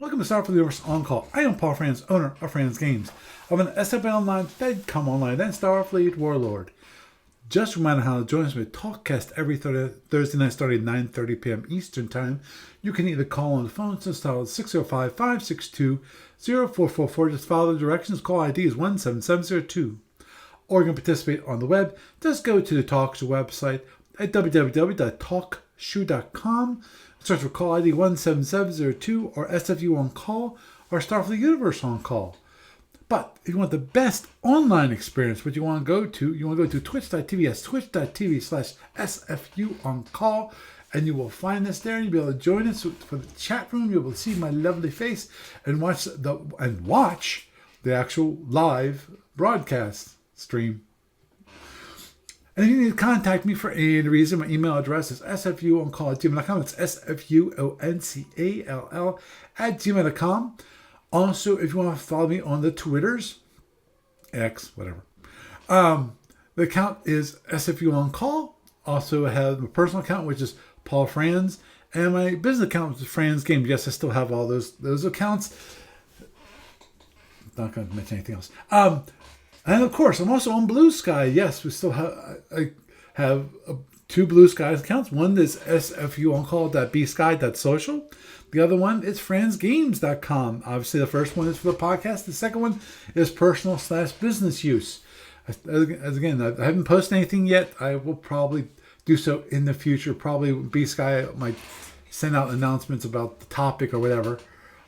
Welcome to Starfleet Universe On Call. I am Paul Franz, owner of Franz Games. I'm an SFL Online, FedCom Online, and Starfleet Warlord. Just a reminder how to join us with TalkCast every Thursday night starting at 9:30 p.m. Eastern Time. You can either call on the phone since dial 605-562-0444. Just follow the directions. Call ID is 17702. Or you can participate on the web. Just go to the TalkShoe website at www.talkshoe.com. Search for call ID 17702 or SFU on call or Starfleet Universe on call. But if you want the best online experience, what you want to go to twitch.tv. That's twitch.tv/SFU on call. And you will find us there. You'll be able to join us for the chat room. You'll be able to see my lovely face and watch the actual live broadcast stream. And if you need to contact me for any reason, my email address is sfuoncall@gmail.com. It's SFUONCALL@gmail.com. Also, if you want to follow me on the Twitters, X, whatever, the account is SFU on Call. Also, I have my personal account, which is Paul Franz, and my business account, which is Franz Games. Yes, I still have all those accounts. Not going to mention anything else. And of course, I'm also on Blue Sky. Yes, we still have two Blue Sky accounts. One is sfuoncall.bsky.social. The other one is franzgames.com. Obviously, the first one is for the podcast. The second one is personal/business use. Again, I haven't posted anything yet. I will probably do so in the future. Probably BSky might send out announcements about the topic or whatever,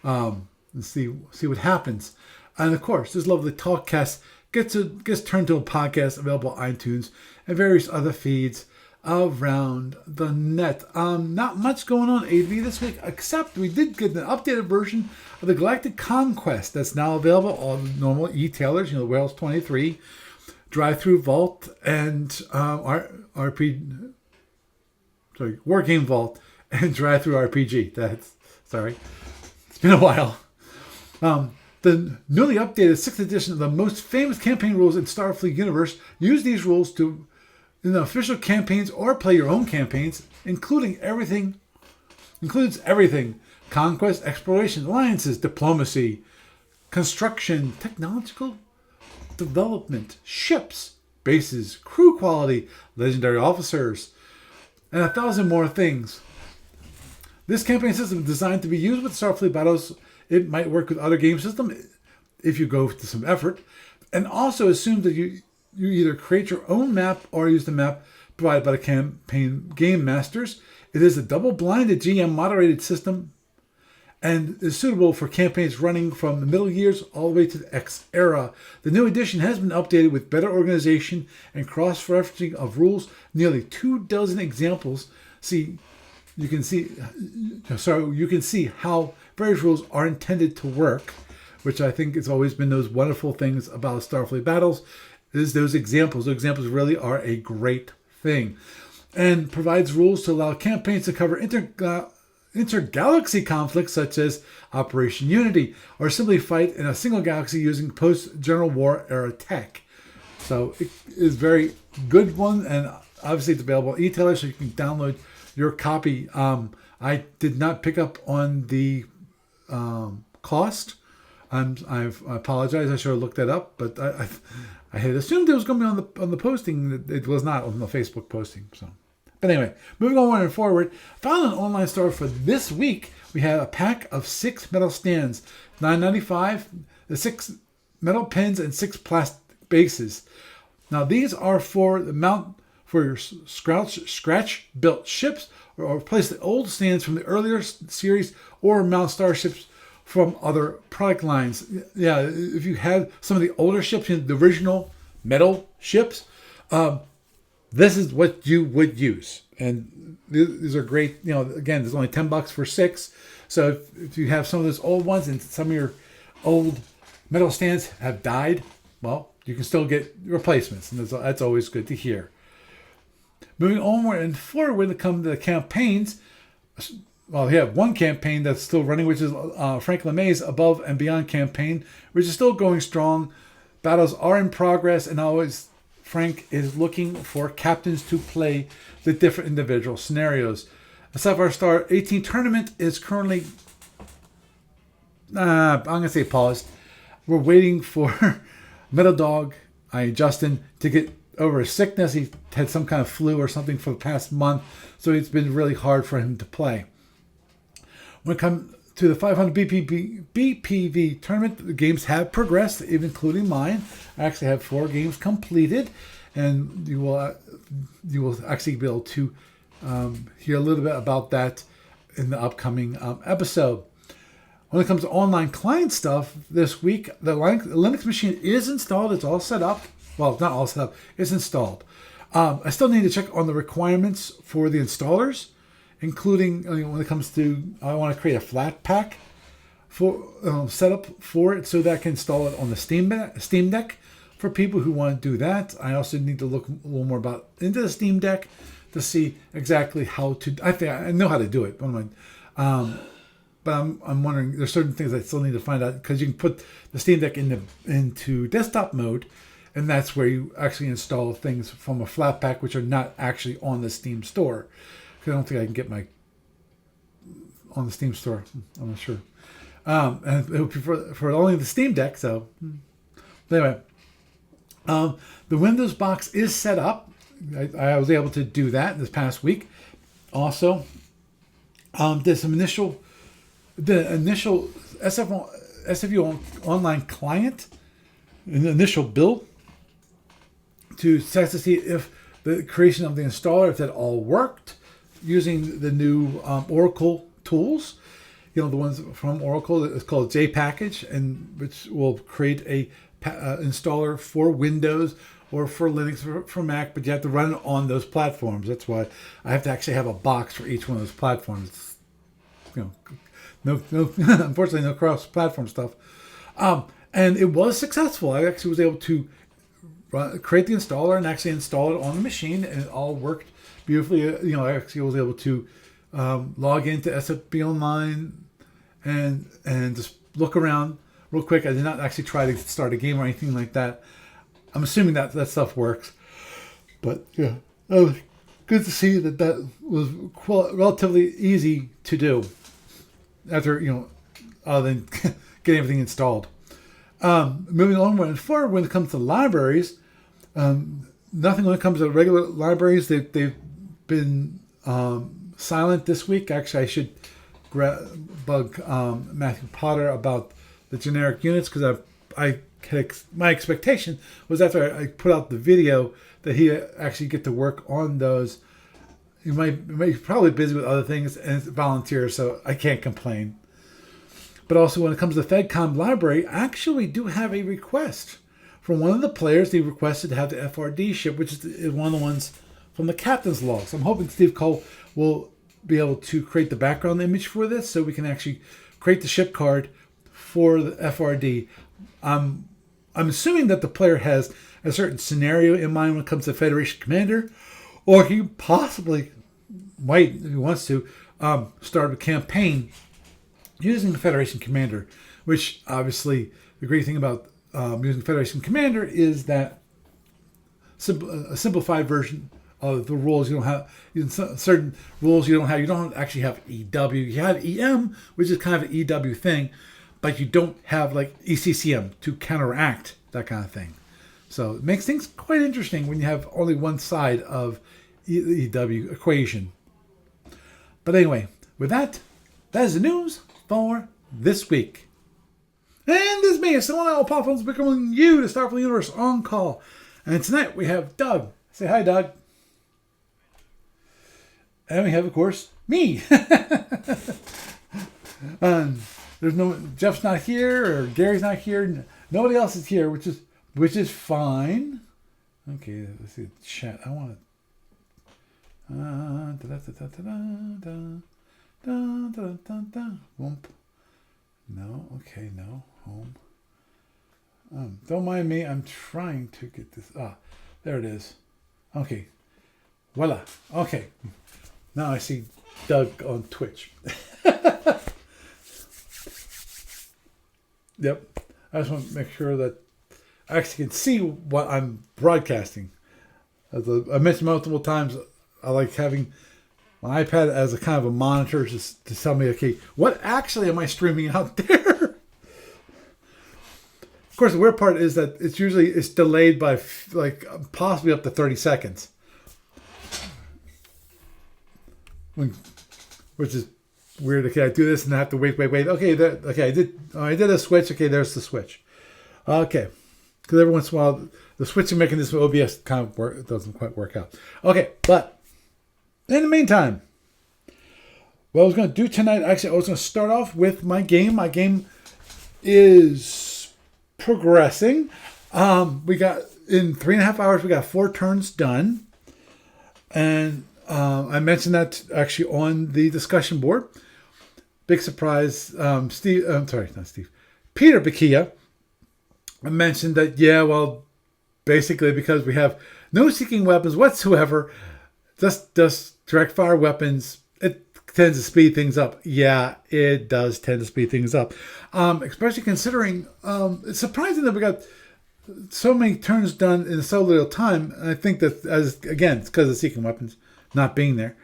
and see what happens. And of course, this lovely TalkCast gets turned to a podcast available on iTunes and various other feeds around the net. Not much going on AV this week, except we did get an updated version of the Galactic Conquest that's now available on normal e-tailers, Wales 23, Drive-Thru Vault, and War Game Vault, and Drive-Thru RPG. It's been a while. The newly updated 6th edition of the most famous campaign rules in Starfleet Universe use these rules in the official campaigns or play your own campaigns, includes everything: conquest, exploration, alliances, diplomacy, construction, technological development, ships, bases, crew quality, legendary officers, and 1,000 more things. This campaign system is designed to be used with Starfleet battles. It might work with other game systems if you go to some effort, and also assumes that you either create your own map or use the map provided by the campaign game masters. It is a double-blinded GM moderated system and is suitable for campaigns running from the Middle Years all the way to the X era. The new edition has been updated with better organization and cross-referencing of rules. Nearly 24 examples. You can see how various rules are intended to work, which I think has always been those wonderful things about Starfleet battles, is those examples. Those examples really are a great thing. And provides rules to allow campaigns to cover intergalaxy conflicts such as Operation Unity, or simply fight in a single galaxy using post-General War era tech. So it is a very good one, and obviously it's available on e-tailer, so you can download your copy. I did not pick up on the cost. I apologize. I should have looked that up, but I had assumed it was going to be on the posting. It was not on the Facebook posting. So, but anyway, moving on and forward. Found an online store for this week. We have a pack of 6 metal stands, $9.95. The 6 metal pins and 6 plastic bases. Now these are for the mount for your scratch-built ships, or replace the old stands from the earlier series, or mount starships from other product lines. Yeah, if you have some of the older ships, the original metal ships, this is what you would use. And these are great. Again, there's only $10 for 6. So if you have some of those old ones and some of your old metal stands have died, well, you can still get replacements. And that's always good to hear. Moving onward and forward when it comes to the campaigns, well, we have one campaign that's still running, which is Frank LeMay's Above and Beyond campaign, which is still going strong. Battles are in progress, and always Frank is looking for captains to play the different individual scenarios. The Sapphire Star 18 tournament is currently I'm going to say paused. We're waiting for Metal Dog, Justin, to get over his sickness. He had some kind of flu or something for the past month, so it's been really hard for him to play. When it comes to the 500 BPV tournament, the games have progressed, even including mine. I actually have 4 games completed, and you will actually be able to hear a little bit about that in the upcoming episode. When it comes to online client stuff, this week, the Linux machine is installed. It's all set up. Well, not all set up. It's installed. I still need to check on the requirements for the installers, including when it comes to, I want to create a flat pack for setup for it so that I can install it on the Steam Deck for people who want to do that. I also need to look a little more into the Steam Deck to see exactly how to. I think I know how to do it. But I'm wondering, there's certain things I still need to find out, because you can put the Steam Deck into desktop mode, and that's where you actually install things from a flat pack which are not actually on the Steam store. Because I don't think I can get on the Steam store. I'm not sure. And it would be for only the Steam Deck. So anyway, the Windows box is set up. I was able to do that this past week. Also, did some initial SFU online client, an initial build to test to see if the creation of the installer, if that all worked, using the new Oracle tools. The ones from Oracle. It's called JPackage, and which will create a installer for Windows or for Linux, for Mac, but you have to run it on those platforms. That's why I have to actually have a box for each one of those platforms. No, unfortunately, no cross-platform stuff. And it was successful. I actually was able to create the installer and actually install it on the machine, and it all worked beautifully. I actually was able to log into SFB Online and just look around real quick. I did not actually try to start a game or anything like that. I'm assuming that stuff works. But yeah, it was good to see that was relatively easy to do after, other than getting everything installed. Moving on forward, when it comes to libraries, nothing when it comes to regular libraries. They've been silent this week. Actually, I should bug Matthew Potter about the generic units, because my expectation was after I put out the video that he actually get to work on those. He might be probably busy with other things, and it's volunteer, so I can't complain. But also, when it comes to FedCom library, I actually do have a request from one of the players. They requested to have the FRD ship, which is one of the ones from the captain's log. So I'm hoping Steve Cole will be able to create the background image for this, so we can actually create the ship card for the FRD. I'm assuming that the player has a certain scenario in mind when it comes to Federation Commander, or he possibly might, if he wants to, start a campaign using the Federation Commander, which obviously the great thing about using Federation Commander is that a simplified version of the rules. You don't have certain rules you don't have. You don't actually have EW. You have EM, which is kind of an EW thing, but you don't have like ECCM to counteract that kind of thing. So it makes things quite interesting when you have only one side of the EW equation. But anyway, with that is the news for this week. And this is me, someone else, Pop Phones, becoming you to Starfleet Universe on call. And tonight we have Doug. Say hi, Doug. And we have, of course, me. Jeff's not here, or Gary's not here. Nobody else is here, which is fine. Okay, let's see the chat. I want Whoomp. No, okay, no. Home. Don't mind me. I'm trying to get this. There it is. Okay. Voila. Okay. Now I see Doug on Twitch. Yep. I just want to make sure that I actually can see what I'm broadcasting. As I mentioned multiple times, I like having my iPad as a kind of a monitor to tell me, okay, what actually am I streaming out there? course, the weird part is that it's delayed by like possibly up to 30 seconds, which is weird. Okay, I do this and I have to wait. Okay, I did a switch. Okay, there's the switch. Okay, because every once in a while the switching mechanism of OBS kind of doesn't quite work out. Okay, but in the meantime, what I was going to do tonight, actually, I was going to start off with my game. My game is progressing. We got, in 3.5 hours, we got 4 turns done. And I mentioned that actually on the discussion board. Big surprise. Peter Bakia mentioned that, basically because we have no seeking weapons whatsoever, just direct fire weapons, it tends to speed things up. Yeah, it does tend to speed things up. Especially considering it's surprising that we got so many turns done in so little time. And I think that, it's because of seeking weapons not being there.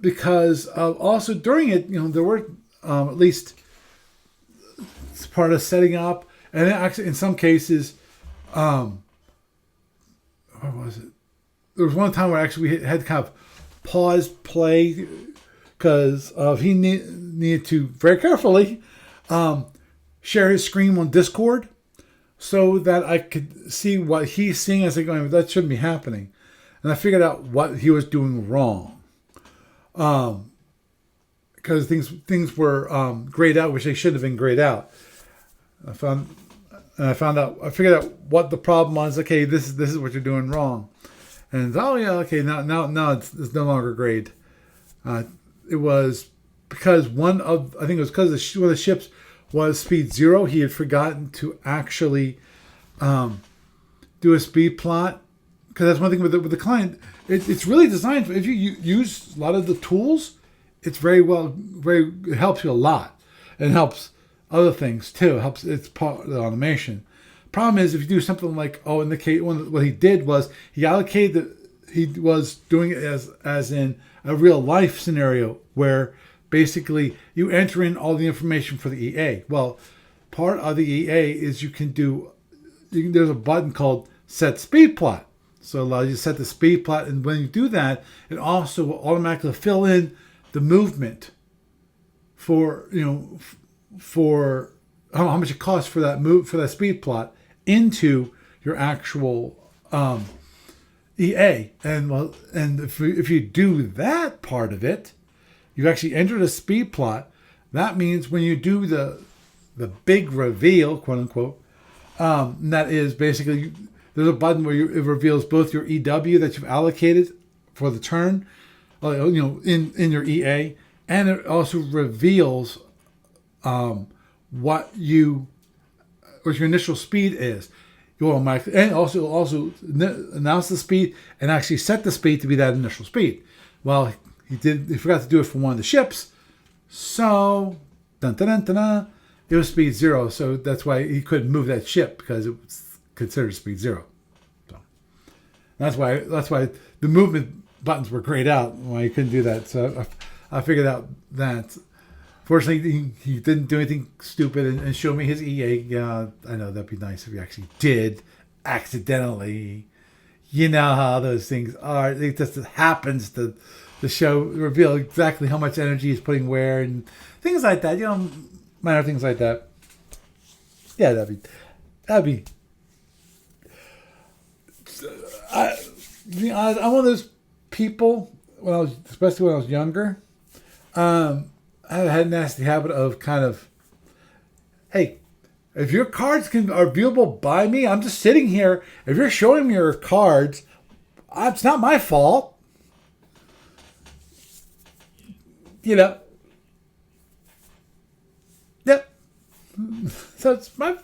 Because also during it, there were at least part of setting up. And actually, in some cases, what was it? There was one time where actually we had kind of paused play because he needed to very carefully share his screen on Discord so that I could see what he's seeing as I go, that shouldn't be happening. And I figured out what he was doing wrong. Because things were grayed out, which they shouldn't have been grayed out. I figured out what the problem was. Okay, this is what you're doing wrong. And now it's no longer grayed. It was because one of the ships was speed 0. He had forgotten to actually do a speed plot, because that's one thing with the client. It's really designed for, if you use a lot of the tools, it's it helps you a lot. And it helps other things too. It's part of the automation. Problem is, if you do something like, in the case, what he did was he allocated he was doing it as in a real life scenario where basically you enter in all the information for the EA. Well, part of the EA is there's a button called set speed plot. So it allows you to set the speed plot, and when you do that, it also will automatically fill in the movement for how much it costs for that speed plot into your actual EA. And if you do that part of it, you actually enter the speed plot. That means when you do the big reveal, quote unquote, that is basically there's a button where it reveals both your EW that you've allocated for the turn, in your EA, and it also reveals what your initial speed is. You automatically, and also announce the speed and actually set the speed to be that initial speed. Well, he forgot to do it for one of the ships, so it was speed 0. So that's why he couldn't move that ship, because it was considered speed 0. So that's why the movement buttons were grayed out, why he couldn't do that. So I figured out that. Fortunately, he didn't do anything stupid and show me his EA. I know that'd be nice if he actually did accidentally. You know how those things are. It just happens to the show reveal exactly how much energy he's putting where and things like that. Minor things like that. Yeah, that'd be. I'm one of those people especially when I was younger. I had a nasty habit of kind of, hey, if your cards are viewable by me, I'm just sitting here. If you're showing me your cards, it's not my fault. Yep. So it's my.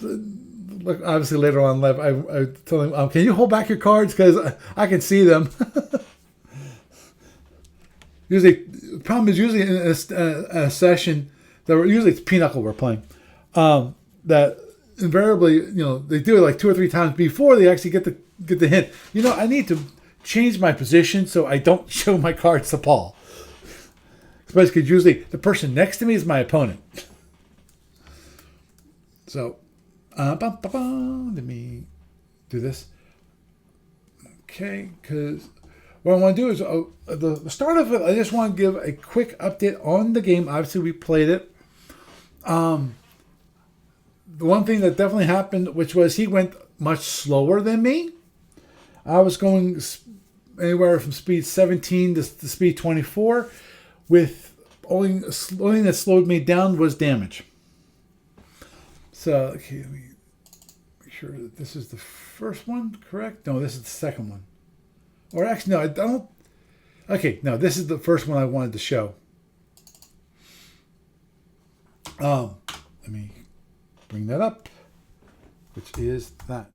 Look, obviously later on in life, I told him, can you hold back your cards because I can see them. The problem is usually in a session usually it's pinochle we're playing, that invariably they do it like 2 or 3 times before they actually get the hint. I need to change my position so I don't show my cards to Paul, especially because usually the person next to me is my opponent. So Let me do this. Okay, because what I want to do is the start of it. I just want to give a quick update on the game. Obviously, we played it. The one thing that definitely happened, which was he went much slower than me. I was going anywhere from speed 17 to speed 24, with only thing that slowed me down was damage. So, okay, let me make sure that this is the first one, correct? No, this is the second one. Or actually, no, I don't. Okay, no, this is the first one I wanted to show. Let me bring that up, which is that.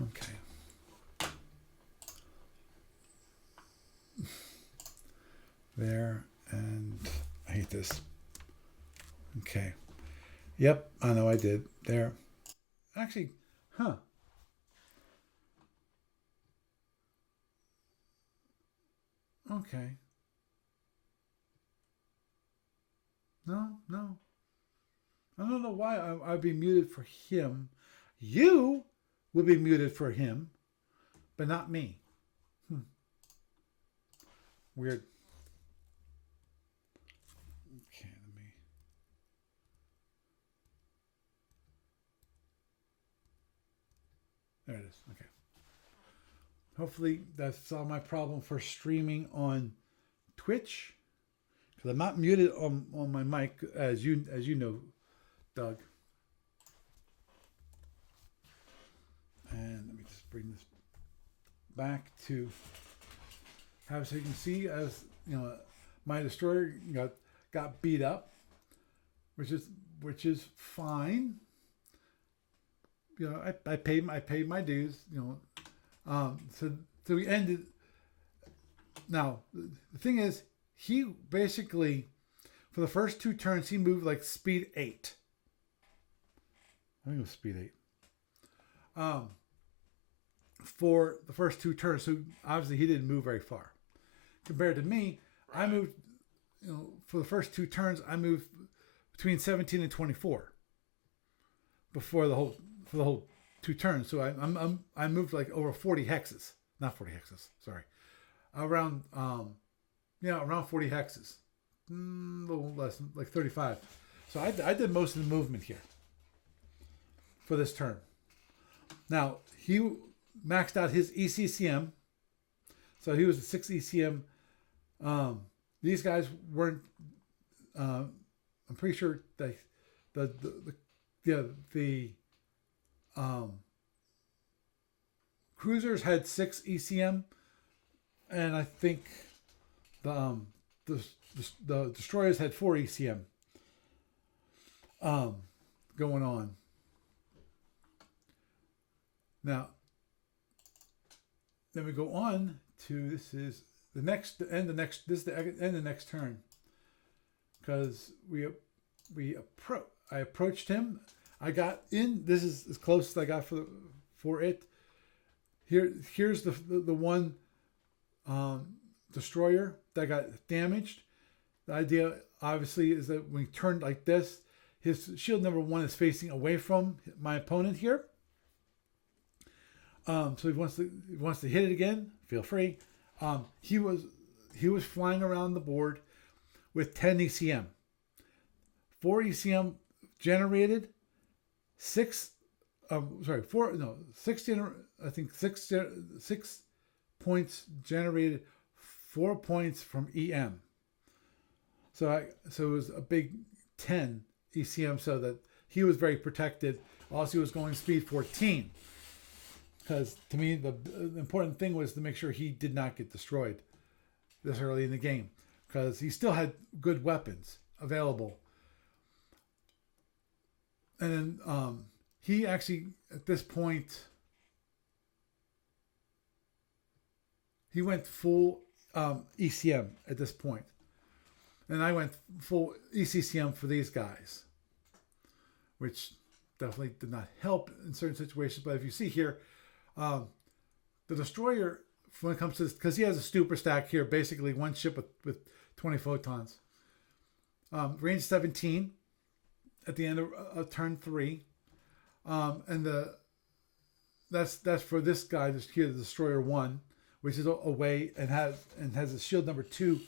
Okay. There, and I hate this. Okay. Yep, I know I did. There. Actually, huh. Okay. No, no. I don't know why I'd be muted for him. You would be muted for him, but not me. Hmm. Weird. Okay, let me. There it is. Okay. Hopefully that solved my problem for streaming on Twitch, because I'm not muted on my mic, as you know, Doug. back to have, so you can see, as my destroyer got beat up, which is fine. I paid my dues. So we ended. Now the thing is, he basically, for the first 2 turns, he moved like speed 8. I think it was speed 8. For the first 2 turns, so obviously he didn't move very far. Compared to me, I moved. For the first 2 turns, I moved between 17 and 24. For the whole 2 turns, so I moved like over 40 hexes, not 40 hexes. Sorry, around around 40 hexes, a little less, like 35. So I did most of the movement here for this turn. Now he maxed out his ECCM, so he was a 6 ECM. These guys weren't. I'm pretty sure the cruisers had 6 ECM, and I think the destroyers had 4 ECM going on. Now, then we go on to, this is the next turn, because I approached him. I got in. This is as close as I got for it. Here's the one destroyer that got damaged. The idea, obviously, is that when he turned like this, his shield number 1 is facing away from my opponent here. So he wants to hit it again. Feel free. He was flying around the board with 10 ECM. 4 ECM generated. 6 points generated. 4 points from EM. So it was a big 10 ECM, so that he was very protected. Also, he was going speed 14. Because to me, the important thing was to make sure he did not get destroyed this early in the game, because he still had good weapons available. And then he actually, at this point, he went full ECM at this point. And I went full ECCM for these guys, which definitely did not help in certain situations. But if you see here, the destroyer, when it comes to this, because he has a super stack here, basically one ship with 20 photons, range 17 at the end of turn 3, and that's for this guy just here, the destroyer 1, which is away and has a shield number 2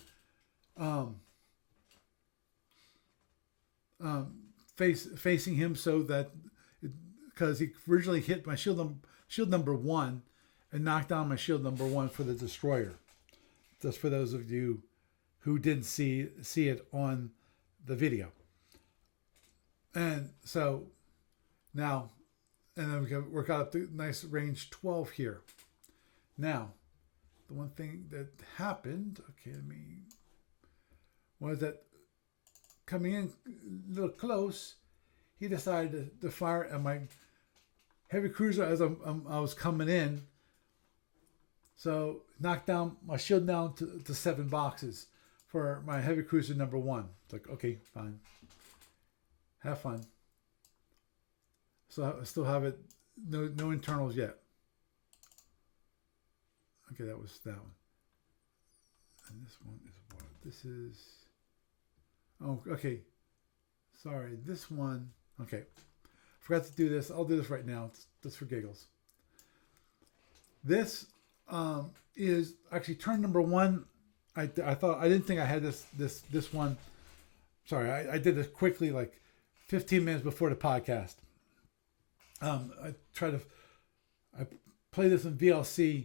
facing him, so that because he originally hit my shield number 1 and knocked down my shield number 1 for the destroyer. Just for those of you who didn't see it on the video. And so now, and then we got up to nice range 12 here. Now, the one thing that happened, was that coming in a little close, he decided to fire at my heavy cruiser as I was coming in. So knocked down my shield down to 7 boxes for my heavy cruiser number 1. It's like, okay, fine. Have fun. So I still have it. No internals yet. Okay, that was that one. And this one is what? This is... Oh, okay. Sorry, this one... Okay. Forgot to do this. I'll do this right now. It's just for giggles. This is actually turn number 1. I didn't think I had this one. Sorry, I did this quickly, like 15 minutes before the podcast. I played this in VLC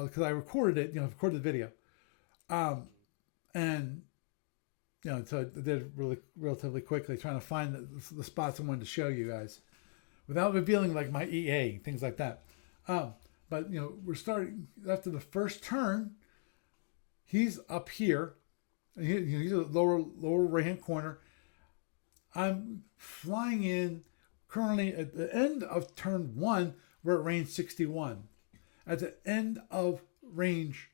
because I recorded it, recorded the video. And so I did it relatively quickly, trying to find the spots I wanted to show you guys without revealing like my EA, things like that. But But we're starting after the first turn. He's up here. And he's a lower right hand corner. I'm flying in currently at the end of turn 1. We're at range 61. At the end of range,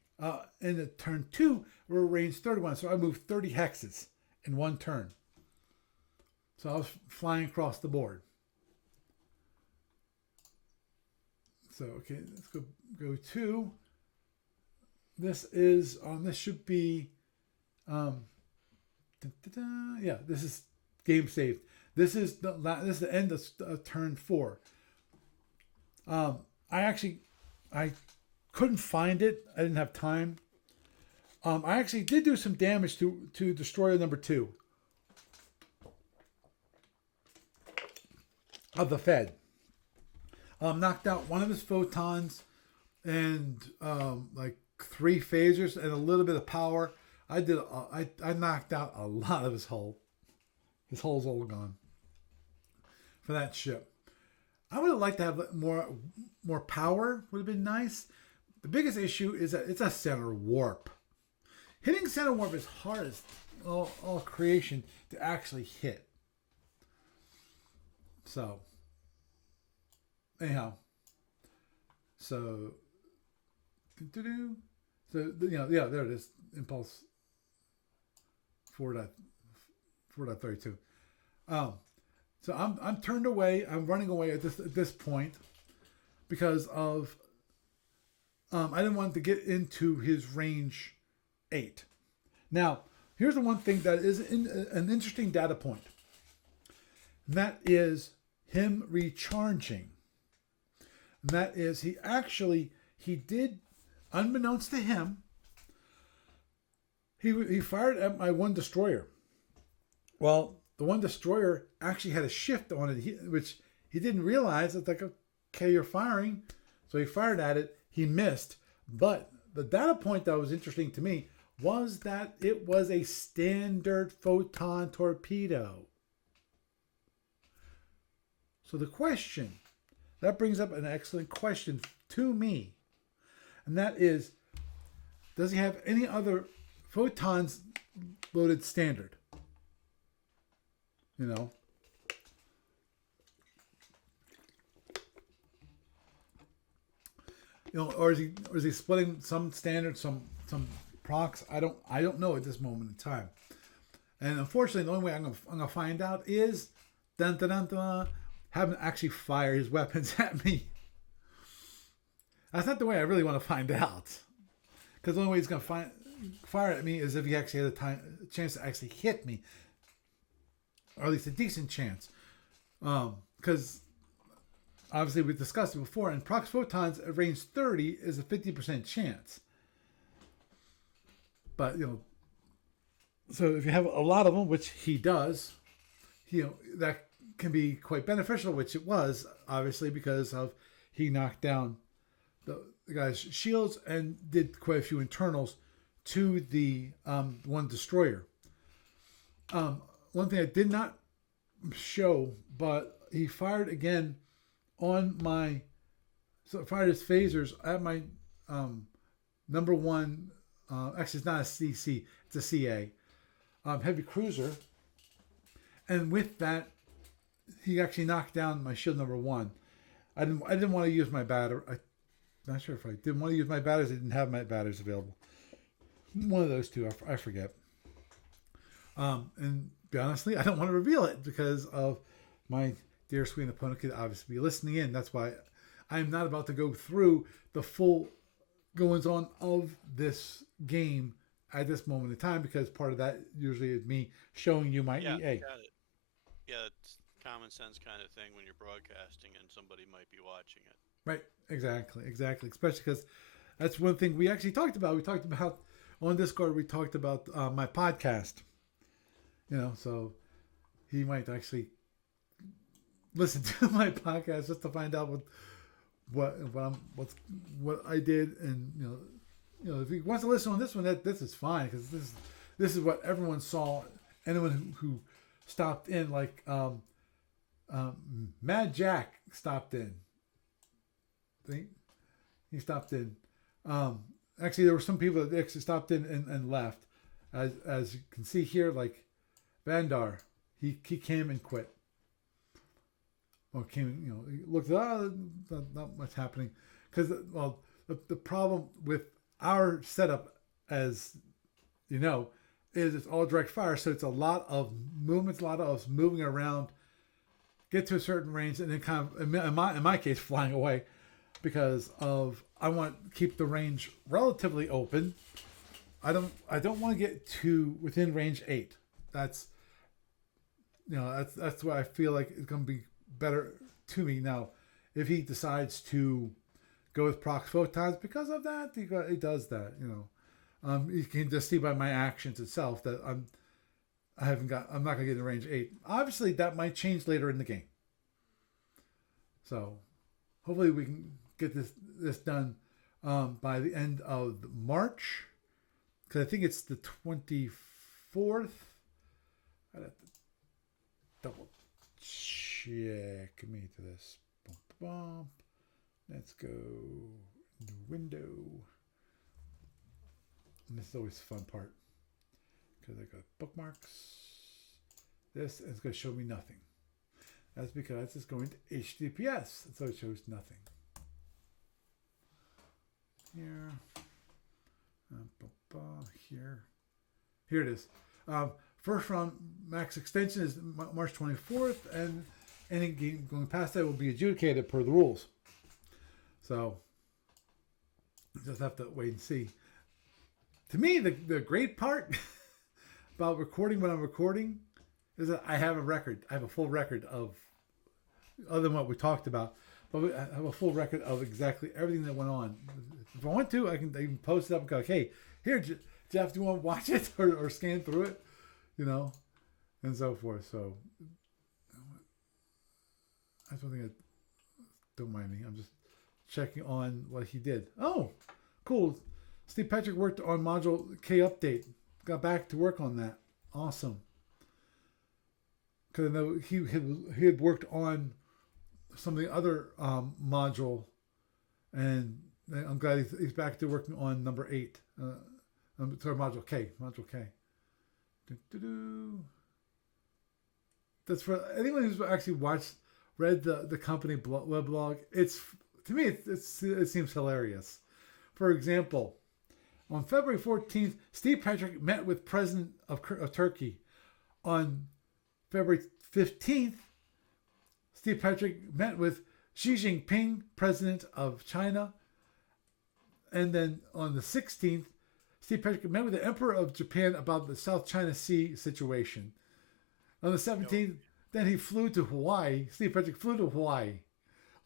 in the turn 2, we're at range 31. So I moved 30 hexes in one turn. So I was flying across the board. So okay, let's go to. This is this should be, yeah. This is game saved. This is the end of turn 4. I couldn't find it. I didn't have time. I actually did do some damage to destroyer number 2 of the Fed. Knocked out one of his photons and like 3 phasers and a little bit of power. I knocked out a lot of his hull. His hull's all gone for that ship. I would have liked to have more power. Would have been nice. The biggest issue is that it's a center warp. Hitting center warp is hard as all creation to actually hit. So anyhow, so there it is. Impulse 4.32. So I'm turned away. I'm running away at this point because of I didn't want to get into his range 8. Now, here's the one thing that is an interesting data point. And that is him recharging. And that is he did, unbeknownst to him, he fired at my one destroyer. Well, the one destroyer actually had a shift on it, which he didn't realize. It's like, okay, you're firing. So he fired at it. He missed. But the data point that was interesting to me was that it was a standard photon torpedo. So the question, that brings up an excellent question to me. And that is, does he have any other photons loaded standard? Or is he splitting some standard, some procs? I don't know at this moment in time. And unfortunately, the only way I'm gonna find out is have him actually fire his weapons at me. That's not the way I really want to find out. Because the only way he's gonna fire at me is if he actually had a chance to actually hit me, or at least a decent chance. Because obviously we discussed it before, and prox photons at range 30 is a 50% chance. But so if you have a lot of them, which he does, that can be quite beneficial, which it was, obviously, because of he knocked down the guy's shields and did quite a few internals to the one destroyer. One thing I did not show, but he fired again on fired his phasers at my number 1. Actually, it's not a CC, it's a CA heavy cruiser, and with that, he actually knocked down my shield number 1. I didn't want to use my battery. I'm not sure if I didn't want to use my batteries. I didn't have my batteries available. One of those two, I forget. And be honestly, I don't want to reveal it because of my dear sweet opponent could obviously be listening in. That's why I'm not about to go through the full goings on of this game at this moment in time, because part of that usually is me showing you my EA. Got it. Yeah, it's common sense kind of thing when you're broadcasting and somebody might be watching it. Right, exactly. Especially because that's one thing we actually talked about. We talked about on Discord. We talked about my podcast. So he might actually listen to my podcast just to find out what I did, and if he wants to listen on this one, this is fine, because this is what everyone saw. Anyone who stopped in, like Mad Jack stopped in. He stopped in. Actually, there were some people that actually stopped in and left. As you can see here, like Vandar, he came and quit. Or came, he looked at, not much happening. Because, well, the problem with our setup, as you know, is it's all direct fire. So it's a lot of movements, a lot of us moving around, get to a certain range, and then kind of, in my case, flying away. Because of I want to keep the range relatively open. I don't want to get to within range 8. That's that's what I feel like is going to be better to me. Now, if he decides to go with prox photons because of that, he does that. You can just see by my actions itself that I'm not going to get in range 8. Obviously, that might change later in the game. So, hopefully, we can get this done by the end of March, because I think it's the 24th. I'd have to double check me to this. Bump, bump. Let's go new window. And this is always the fun part, because I got bookmarks. This is going to show me nothing. That's because it's going to HTTPS, so it shows nothing. Here, here it is. First round max extension is March 24th, and any game going past that will be adjudicated per the rules. So, just have to wait and see. To me, the great part about recording when I'm recording is that I have a record. I have a full record of, other than what we talked about, but I have a full record of exactly everything that went on. If I want to, I can even post it up and go, hey, here, Jeff, do you want to watch it or scan through it? And so forth. So that's one thing that don't mind me. I'm just checking on what he did. Oh, cool. Steve Patrick worked on Module K update. Got back to work on that. Awesome. Because I know he had worked on some of the other module, and I'm glad he's back to working on number 8. Module K. Module K. That's for anyone who's actually read the company weblog. It's, to me, it seems hilarious. For example, on February 14th, Steve Patrick met with President of Turkey. On February 15th, Steve Patrick met with Xi Jinping, President of China. And then on the 16th, Steve Patrick met with the Emperor of Japan about the South China Sea situation. On the 17th, then he flew to Hawaii. Steve Patrick flew to Hawaii.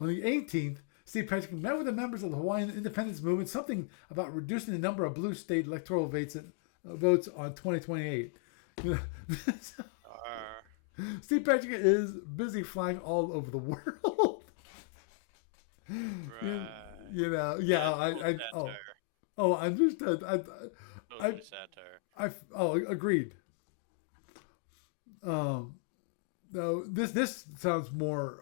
On the 18th, Steve Patrick met with the members of the Hawaiian independence movement, something about reducing the number of blue state electoral votes on 2028. Steve Patrick is busy flying all over the world. Right. I understood. Totally satire. Agreed. No, this sounds more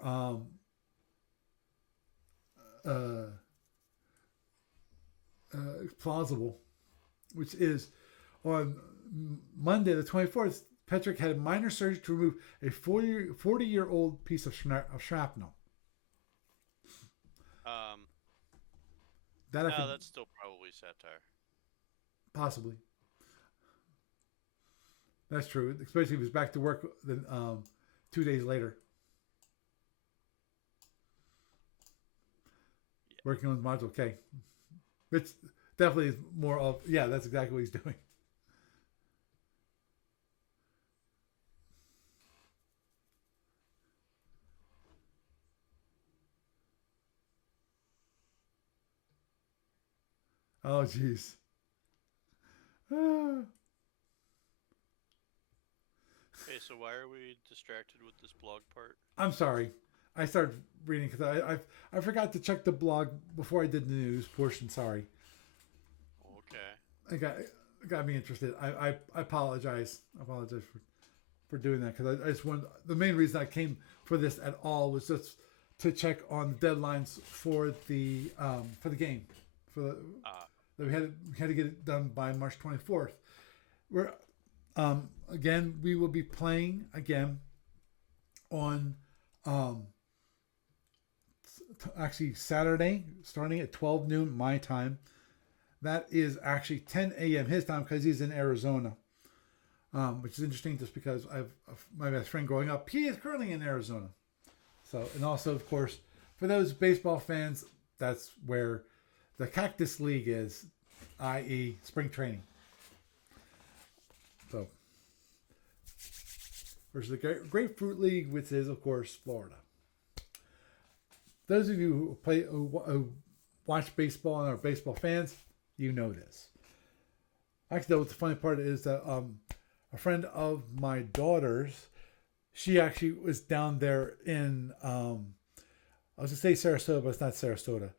plausible, which is on Monday the 24th. Patrick had a minor surgery to remove a 40-year-old piece of shrapnel. That's still probably satire. Possibly. That's true, especially if he was back to work then 2 days later. Yeah. Working on Module K. Which definitely is more of, that's exactly what he's doing. Oh, jeez. Okay, so why are we distracted with this blog part? I'm sorry. I started reading because I forgot to check the blog before I did the news portion. Sorry. Okay. It got me interested. I apologize. I apologize for doing that, because I just wanted, the main reason I came for this at all was just to check on the deadlines for the game that we had to get it done by March 24th. We're again we will be playing again on actually Saturday starting at 12 noon my time. That is actually 10 a.m. his time because he's in Arizona, which is interesting just because my best friend growing up, he is currently in Arizona. So, and also, of course, for those baseball fans, that's where the Cactus League is, i.e. spring training. So, versus the Grapefruit League, which is, of course, Florida. Those of you who watch baseball and are baseball fans, you know this. Actually, though, the funny part is that a friend of my daughter's, she actually was down there in, I was going to say Sarasota, but it's not Sarasota.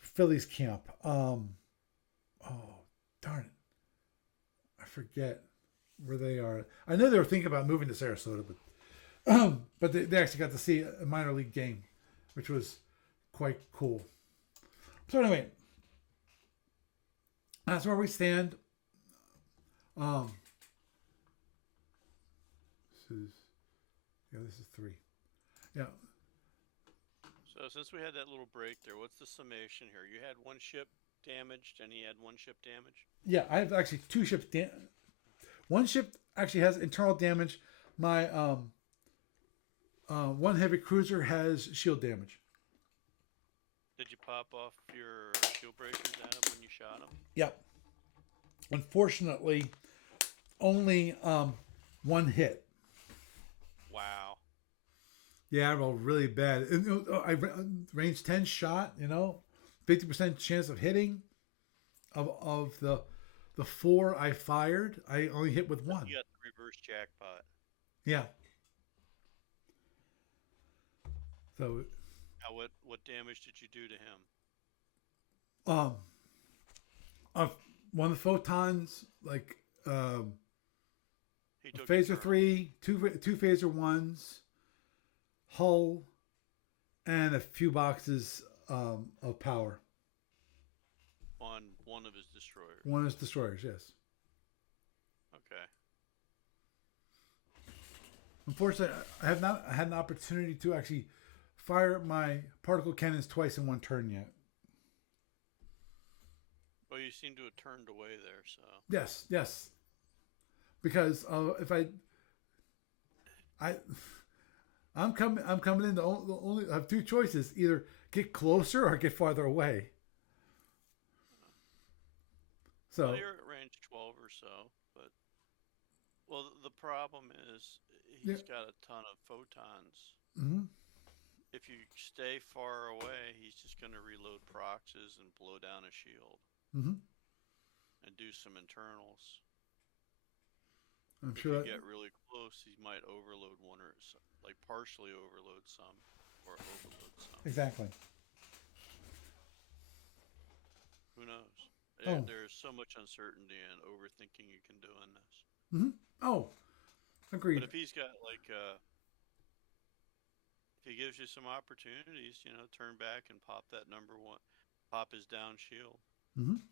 It's Phillies camp. Oh, darn it. I forget where they are. I know they were thinking about moving to Sarasota, but they actually got to see a minor league game, which was quite cool. So anyway, that's where we stand. This is 3. Yeah. So since we had that little break there, what's the summation here? You had one ship damaged, and he had one ship damaged? Yeah, I have actually 2 ships. One ship actually has internal damage. My one heavy cruiser has shield damage. Did you pop off your shield breakers at him when you shot him? Yep. Unfortunately, only one hit. Wow. Yeah, I rolled really bad. I range 10 shot, 50% chance of hitting. Of the 4 I fired, I only hit with 1. You got the reverse jackpot. Yeah. So. Now, what damage did you do to him? One of the photons, like he took phaser 3, two phaser 1s, hull, and a few boxes of power. On one of his destroyers. One of his destroyers, yes. Okay. Unfortunately, I have not had an opportunity to actually fire my particle cannons twice in one turn yet. Well, you seem to have turned away there, so. Yes. Because if I'm coming in. I have 2 choices: either get closer or get farther away. So you're at range 12 or so, but the problem is he's got a ton of photons. Mm-hmm. If you stay far away, he's just going to reload proxies and blow down a shield. Mm-hmm. And do some internals. I'm if sure you get really close, he might overload one or partially overload some or overload some. Exactly. Who knows? Oh. There's so much uncertainty and overthinking you can do in this. Mm-hmm. Oh, agreed. But if he's got if he gives you some opportunities, turn back and pop that number 1, pop his down shield. Mm-hmm.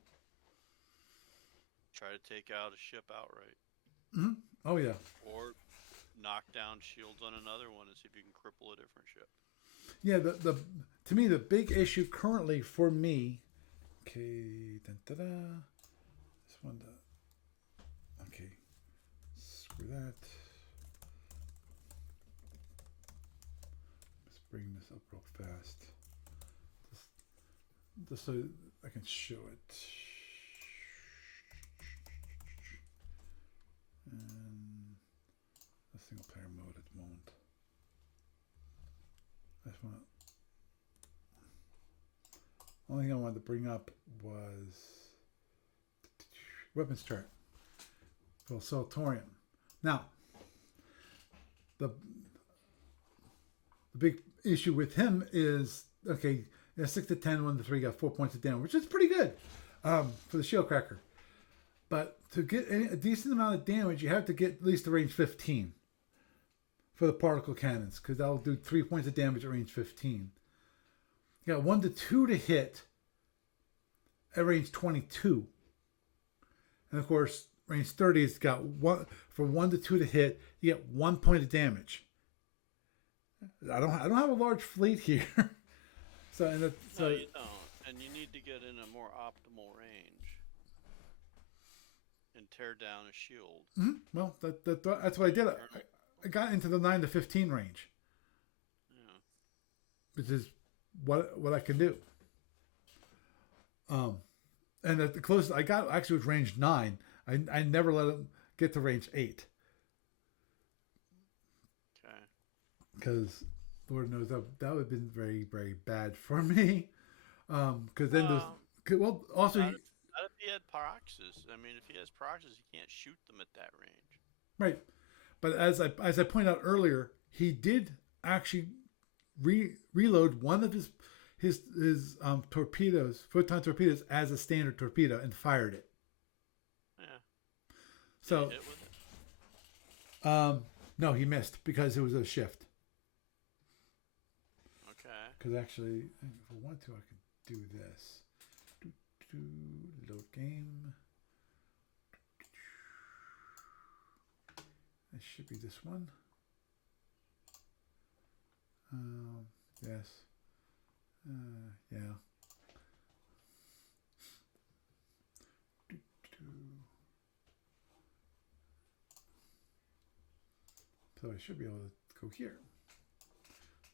Try to take out a ship outright. Mm-hmm. Oh yeah. Or knock down shields on another one and see if you can cripple a different ship. Yeah. To me the big issue currently for me. Okay. Da-da-da. This one. Okay. Screw that. Let's bring this up real fast. Just so I can show it. And a single player mode at the moment. Only thing I wanted to bring up was weapons chart for Soltorium. Now, the big issue with him is a 6 to 10, 1 to 3 got 4 points of damage, which is pretty good for the shield cracker. But to get a decent amount of damage, you have to get at least the range 15 for the particle cannons, because that'll do 3 points of damage at range 15. He got 1 to 2 to hit at range 22. And of course, range 30 has got from 1 to 2 to hit. You get 1 point of damage. I don't have a large fleet here, so No, you don't, and you need to get in a more optimal range and tear down a shield. Well, that's what I did. I got into the 9 to 15 range, Yeah. which is what I can do. And the closest I got actually was range 9. I never let him get to range 8. Okay. Because Lord knows that would have been very, very bad for me. Because then also Not if he had Paroxys. I mean, if he has Paroxys, he can't shoot them at that range. right. But as I pointed out earlier, he did actually reload one of his torpedoes, photon torpedoes, as a standard torpedo and fired it. Yeah. So Did he hit with it? no, he missed because it was a shift. Okay. Because actually, if I want to, I can do this. Load game. It should be this one. Yes. Yeah. So I should be able to go here.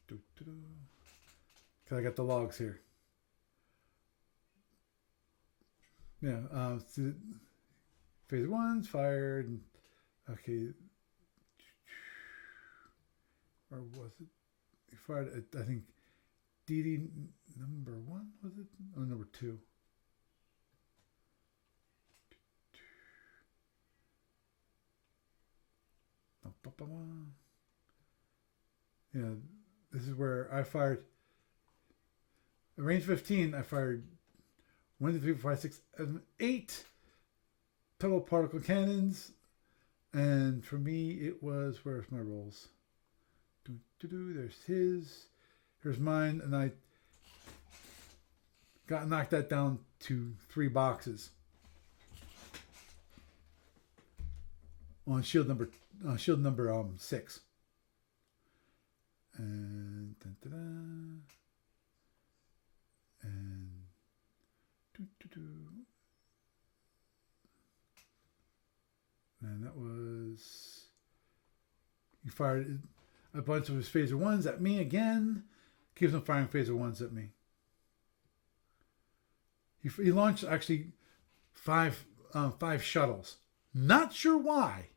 Because I got the logs here. Yeah. Phase 1's fired. And, okay. Or was it? He fired at, I think, DD number 1, was it? Oh, number 2. Yeah, this is where I fired. At range 15, I fired 1, 2, 3, 4, 5, 6, 7, 8 total particle cannons. And for me, it was, where's my rolls? There's his. Here's mine. And I knocked that down to 3 boxes. On shield number 6. And and and that was, he fired a bunch of his phaser 1s at me again. Keeps on firing phaser 1s at me. He launched actually 5 shuttles. Not sure why.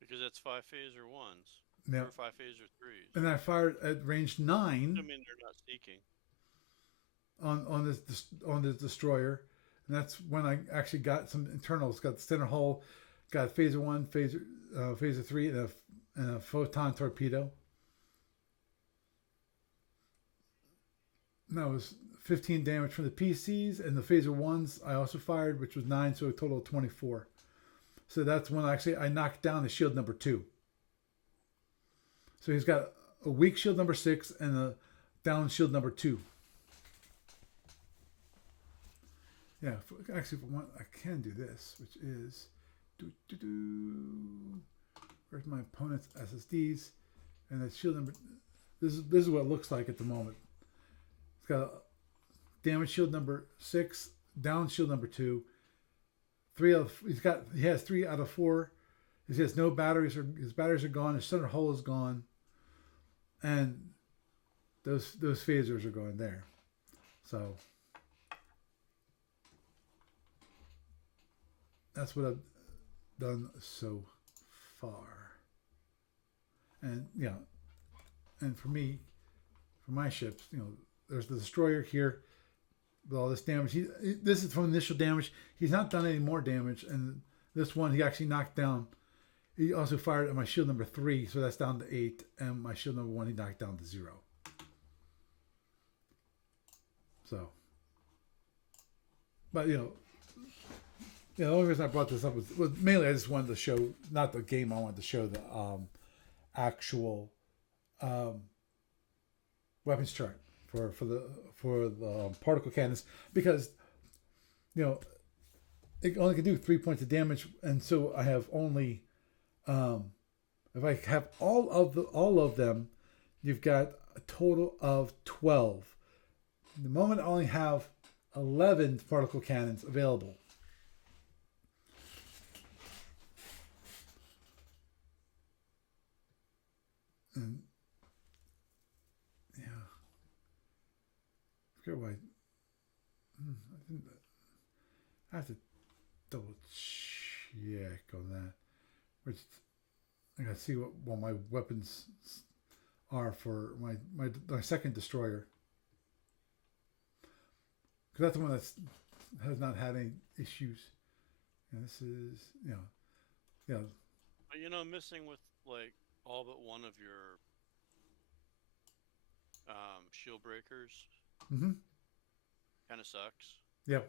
Because that's 5 phaser 1s. Yeah. Or 5 phaser 3s. And I fired at range 9. I mean, they're not seeking. On this destroyer, and that's when I actually got some internals. Got the center hull, got phaser 1, phaser 3, and a photon torpedo. And that was 15 damage from the PCs, and the phaser 1s I also fired, which was 9, so a total of 24. So that's when I knocked down the shield number 2. So he's got a weak shield number 6 and a down shield number 2. Yeah, actually, if I want, I can do this, which is where's my opponent's SSDs, and that shield number. This is what it looks like at the moment. It's got a damage shield number 6, down shield number 2. He has 3 out of 4. He has no batteries, or his batteries are gone. His center hull is gone, and those phasers are going there. So that's what I've done so far. And and for me, for my ships, there's the destroyer here with all this damage. This is from initial damage. He's not done any more damage, and this one he actually knocked down. He also fired at my shield number 3, so that's down to 8, and my shield number 1 he knocked down to 0. So, but the only reason I brought this up was mainly I just wanted to show, not the game, I wanted to show the actual weapons chart. for the particle cannons, because you know it only can do 3 points of damage, and so I have only if I have all of them, you've got a total of 12. At the moment, I only have 11 particle cannons available. And yeah, I forget why. I have to double check on that. Which I gotta see what my weapons are for my second destroyer. Because that's the one that has not had any issues. And this is, yeah. But missing with like all but one of your shield breakers Mm-hmm. kind of sucks. Yep.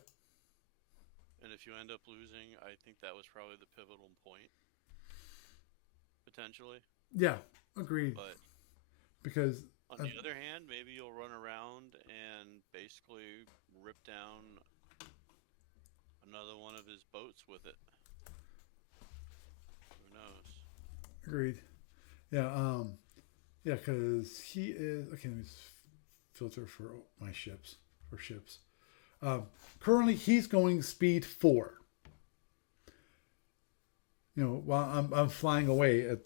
And if you end up losing, I think that was probably the pivotal point, potentially. Yeah, agreed. But because on the other hand, maybe you'll run around and basically rip down another one of his boats with it. Who knows? Agreed. Yeah. Yeah, because he is. Okay, let me filter for my ships. Currently, he's going speed 4. While I'm flying away at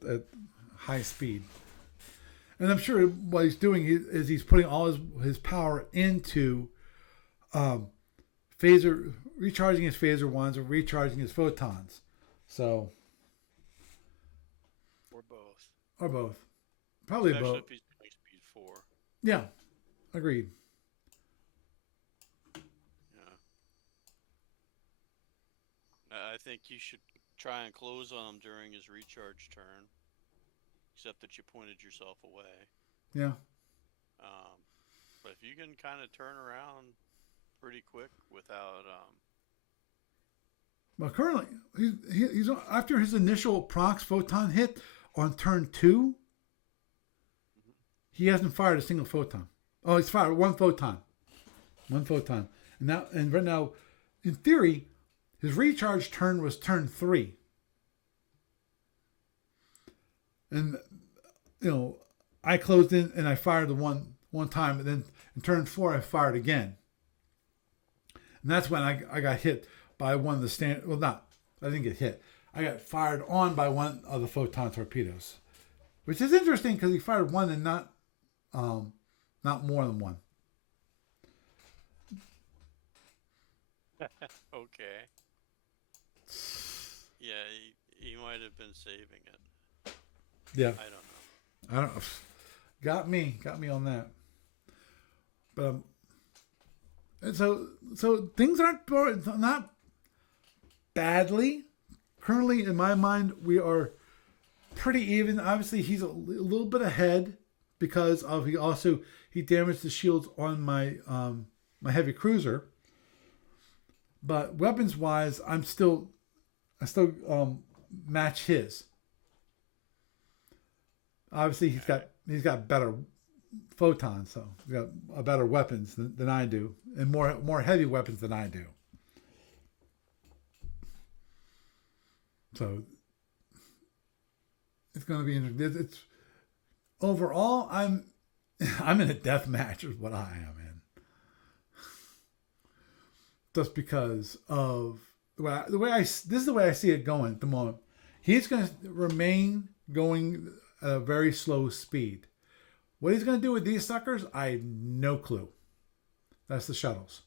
high speed, and I'm sure what he's doing is he's putting all his power into phaser, recharging his phaser ones or recharging his photons. So, or both. Probably especially both. If he's doing speed 4. Yeah, agreed. Yeah. I think you should try and close on him during his recharge turn, except that you pointed yourself away. Yeah. But if you can kind of turn around pretty quick without Well, currently he's after his initial prox photon hit on turn 2. He hasn't fired a single photon. Oh, he's fired one photon. And right now, in theory, his recharge turn was turn 3. And I closed in and I fired the one time, and then in turn 4 I fired again. And that's when I got hit by one of the stand. Well, I didn't get hit. I got fired on by one of the photon torpedoes, which is interesting because he fired one and not more than one. Okay. Yeah, he might have been saving it. Yeah. I don't know. Got me on that. But and so things aren't not badly. Currently, in my mind, we are pretty even. Obviously, he's a little bit ahead because of he damaged the shields on my my heavy cruiser. But weapons wise, I still match his. Obviously, he's got better photons, so he's got better weapons than I do, and more heavy weapons than I do. So it's going to be interesting. It's overall, I'm in a death match is what I am in, just because of the way this is the way I see it going at the moment. He's going to remain going at a very slow speed. What he's going to do with these suckers, I have no clue. That's the shuttles.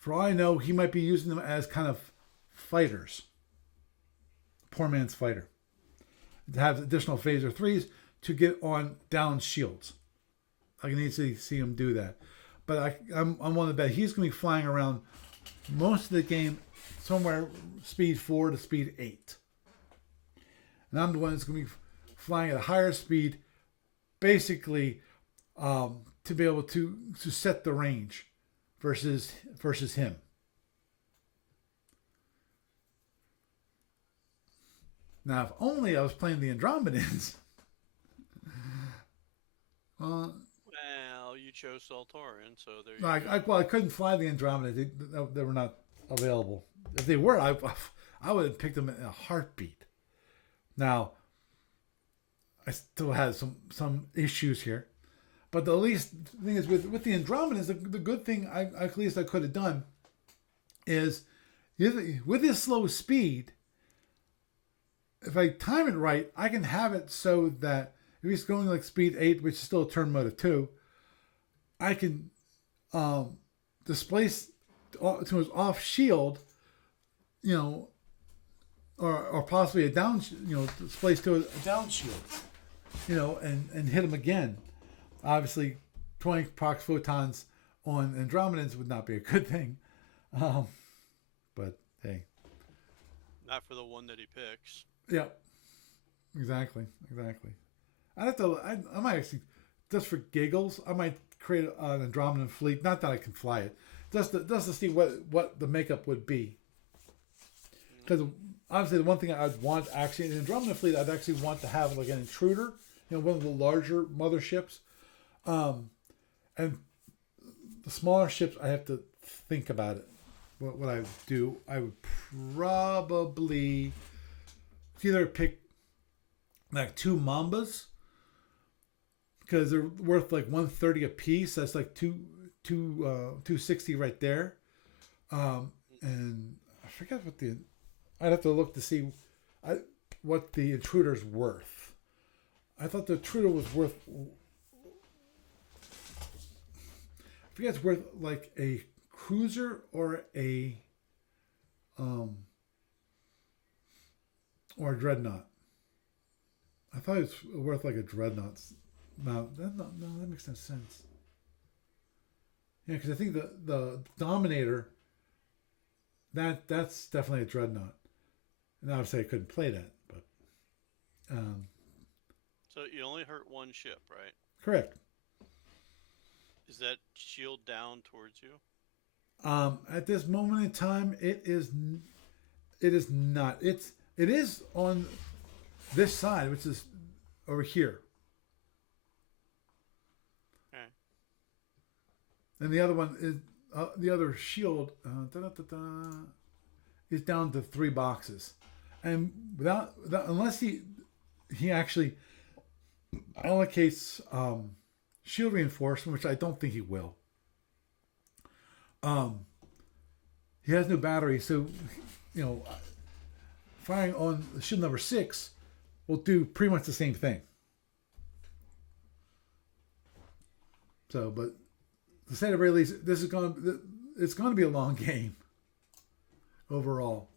For all I know, he might be using them as kind of fighters. Poor man's fighter. To have additional phaser 3s to get on down shields. I can easily see him do that. But I'm willing to bet he's going to be flying around most of the game somewhere speed 4 to speed 8. And I'm the one that's going to be flying at a higher speed, basically to be able to set the range versus him. Now, if only I was playing the Andromedans. chose Saltoran, so there No, you go. well, I couldn't fly the Andromeda. They were not available. If they were, I would have picked them in a heartbeat. Now, I still had some issues here, but the least thing is with the Andromedas, the good thing at least I could have done is with this slow speed, if I time it right, I can have it so that if he's going like speed 8, which is still a turn mode of 2, I can displace to his off shield, you know, or possibly a down, displace to a down shield, and hit him again. Obviously, 20 proc photons on Andromedans would not be a good thing. But hey. Not for the one that he picks. Yeah, exactly. I might actually, just for giggles, I might create an Andromedan fleet. Not that I can fly it, just to see what the makeup would be. Because obviously the one thing I'd want actually, an Andromedan fleet, I'd actually want to have like an intruder, one of the larger motherships, and the smaller ships. I have to think about it. What I would do, I would probably either pick like 2 Mambas because they're worth like 130 a piece. That's like 260 right there. And I forget I'd have to look to see what the intruder's worth. I thought the intruder was worth. I forget it's worth like a cruiser or a dreadnought. I thought it was worth like a dreadnought. No, that makes no sense. Yeah, because I think the Dominator, that's definitely a dreadnought, and obviously I couldn't play that, but So you only hurt one ship, right? correct. Is that shield down towards you? At this moment in time, it is not. It is on this side, which is over here, Okay. and the other one is the other shield is down to 3 boxes, and without unless he actually allocates shield reinforcement, which I don't think he will. He has no battery, so firing on shield number 6 will do pretty much the same thing. So, but to say the very least, it's going to be a long game overall.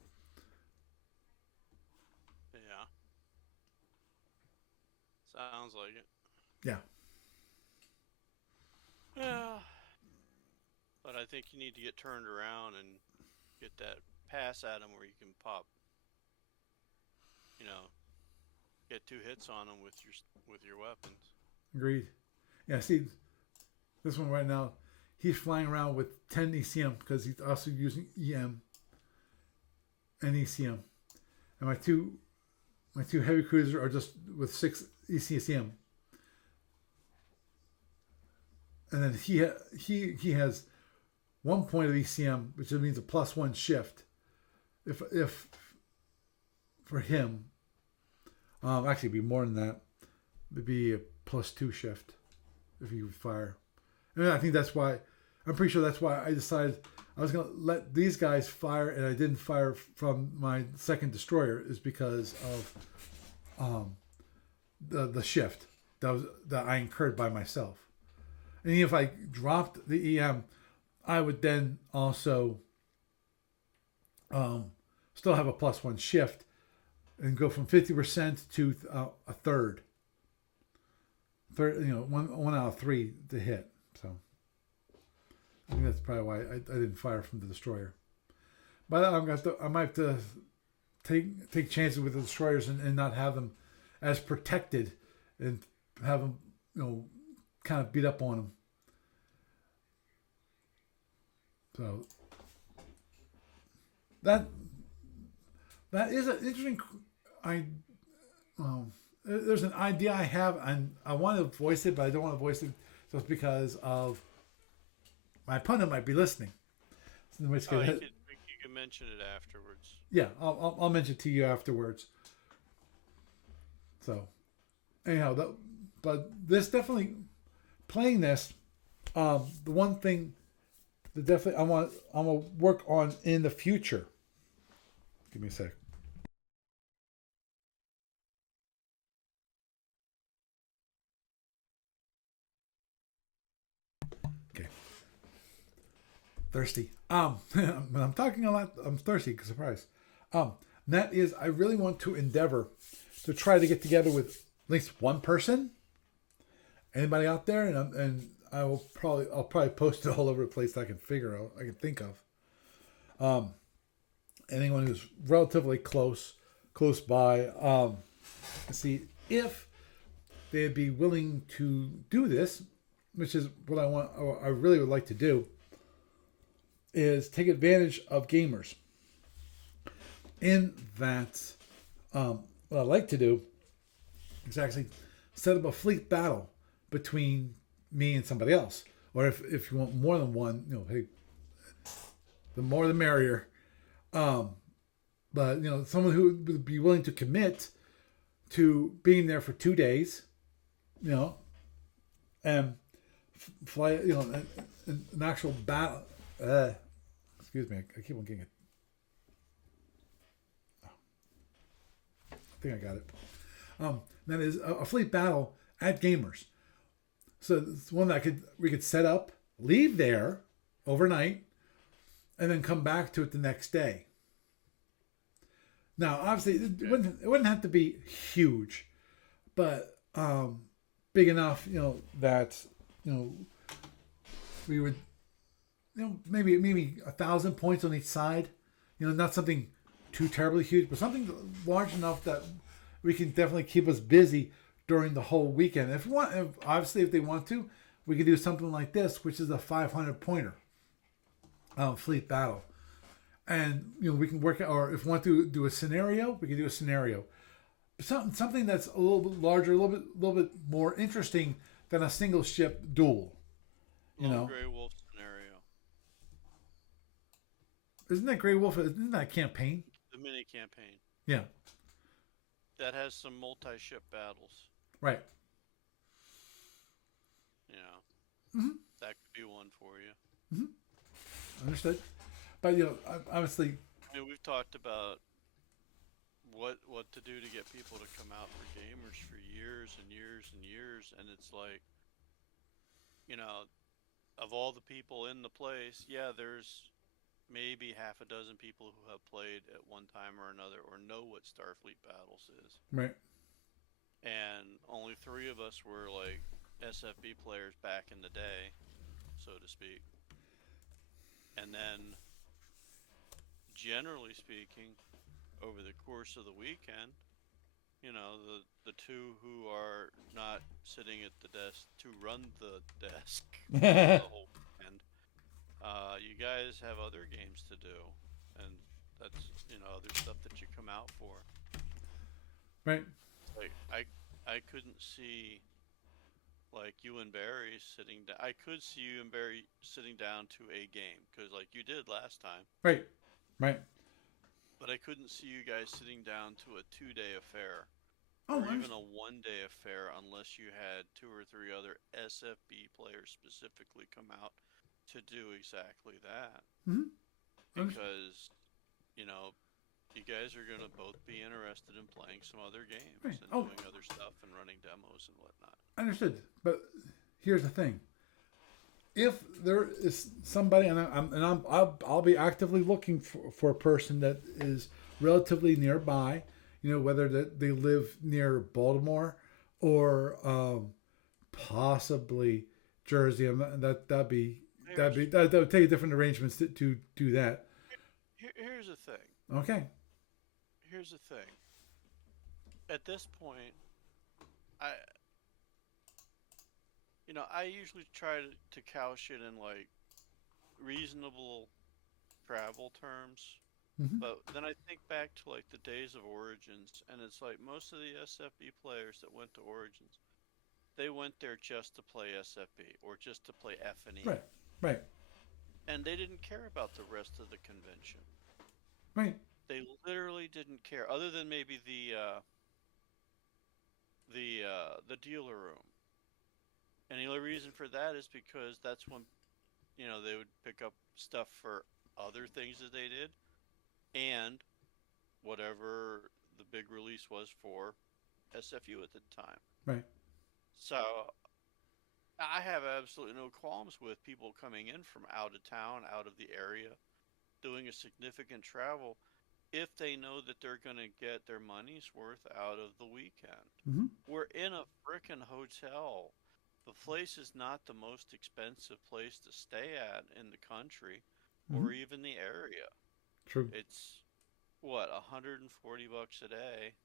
Yeah. Sounds like it. Yeah. Yeah. But I think you need to get turned around and get that pass at him where you can pop, get 2 hits on him with your weapons. Agreed. Yeah, see, this one right now, he's flying around with 10 ECM because he's also using EM and ECM. And my two heavy cruisers are just with 6 ECM. And then he has 1 point of ECM, which means a +1 shift. If for him, actually it'd be more than that. It'd be a +2 shift if he would fire. And I think that's why. I'm pretty sure that's why I decided I was going to let these guys fire, and I didn't fire from my second destroyer, is because of the shift that I incurred by myself. And if I dropped the EM, I would then also still have a +1 shift and go from 50% to a third. One out of 3 to hit. So I think that's probably why I didn't fire from the destroyer. But I might have to take chances with the destroyers and not have them as protected and have them kind of beat up on them. So that is an interesting. There's an idea I have, and I want to voice it, but I don't want to voice it. just because of my opponent might be listening. In which Oh, case, you can mention it afterwards. yeah, I'll mention it to you afterwards. So anyhow, but this definitely playing this. The one thing that definitely I want to work on in the future. Give me a sec. Okay, thirsty. When I'm talking a lot, I'm thirsty. Surprise. Um, that is, I really want to endeavor to try to get together with at least one person. Anybody out there, and I'll probably post it all over the place that I can figure out, I can think of. Um, anyone who's relatively close by. See if they'd be willing to do this, which is what I want. Or I really would like to do is take advantage of gamers. In that, what I like to do is actually set up a fleet battle between me and somebody else. Or if you want more than one, hey, the more the merrier. Um, but someone who would be willing to commit to being there for 2 days, you know, and fly, an actual battle. Excuse me, I keep on getting it. I think I got it. That is a fleet battle at Gamers. So it's one that we could set up, leave there overnight, and then come back to it the next day. Now, obviously, it wouldn't have to be huge, but big enough, that we would, maybe 1,000 points on each side. Not something too terribly huge, but something large enough that we can definitely keep us busy during the whole weekend. Obviously, if they want to, we can do something like this, which is a 500 pointer fleet battle. And we can work, or if we want to do a scenario, we can do a scenario. Something that's a little bit larger, a little bit more interesting than a single ship duel. Grey Wolf scenario. Isn't that Grey Wolf? Isn't that a campaign? The mini campaign. Yeah. That has some multi-ship battles. Right. Mm-hmm. That could be one for you. Mm-hmm. Understood. But obviously, we've talked about what to do to get people to come out for gamers for years and years and years, and it's like, of all the people in the place, yeah, there's maybe half a dozen people who have played at one time or another or know what Starfleet Battles is. Right. And only 3 of us were like SFB players back in the day, so to speak. And then, generally speaking, over the course of the weekend, the 2 who are not sitting at the desk to run the desk the whole weekend, you guys have other games to do, and that's other stuff that you come out for. Right. Like I couldn't see like you and Barry sitting down. I could see you and Barry sitting down to a game because like you did last time. Right. Right. But I couldn't see you guys sitting down to a 2-day affair. Oh, or even a 1-day affair unless you had 2 or 3 other SFB players specifically come out to do exactly that. Mm-hmm. Because, you guys are going to both be interested in playing some other games right. and doing other stuff and running demos and whatnot. Understood. But here's the thing. If there is somebody, and I'll be actively looking for a person that is relatively nearby, whether they live near Baltimore or possibly Jersey, that would take different arrangements to do that. Here's the thing. Okay. Here's the thing. At this point, I usually try to couch it in like reasonable travel terms. Mm-hmm. But then I think back to like the days of Origins, and it's like most of the SFB players that went to Origins, they went there just to play SFB or just to play Right. F&E, Right. and they didn't care about the rest of the convention. Right. They literally didn't care, other than maybe the dealer room. And the only reason for that is because that's when they would pick up stuff for other things that they did, and whatever the big release was for SFU at the time. Right. So I have absolutely no qualms with people coming in from out of town, out of the area, doing a significant travel if they know that they're going to get their money's worth out of the weekend. Mm-hmm. We're in a frickin' hotel. The place is not the most expensive place to stay at in the country Mm-hmm. or even the area. True. It's what, $140 a day.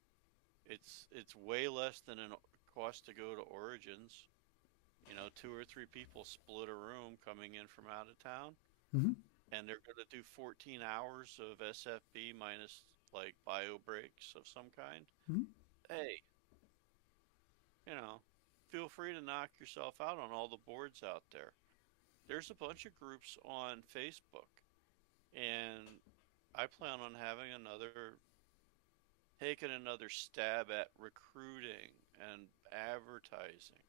It's way less than it cost to go to Origins. Two or three people split a room coming in from out of town, Mm-hmm. and they're going to do 14 hours of SFB minus like bio breaks of some kind. Mm-hmm. Hey, you know, feel free to knock yourself out on all the boards out there. There's a bunch of groups on Facebook, and I plan on taking another stab at recruiting and advertising.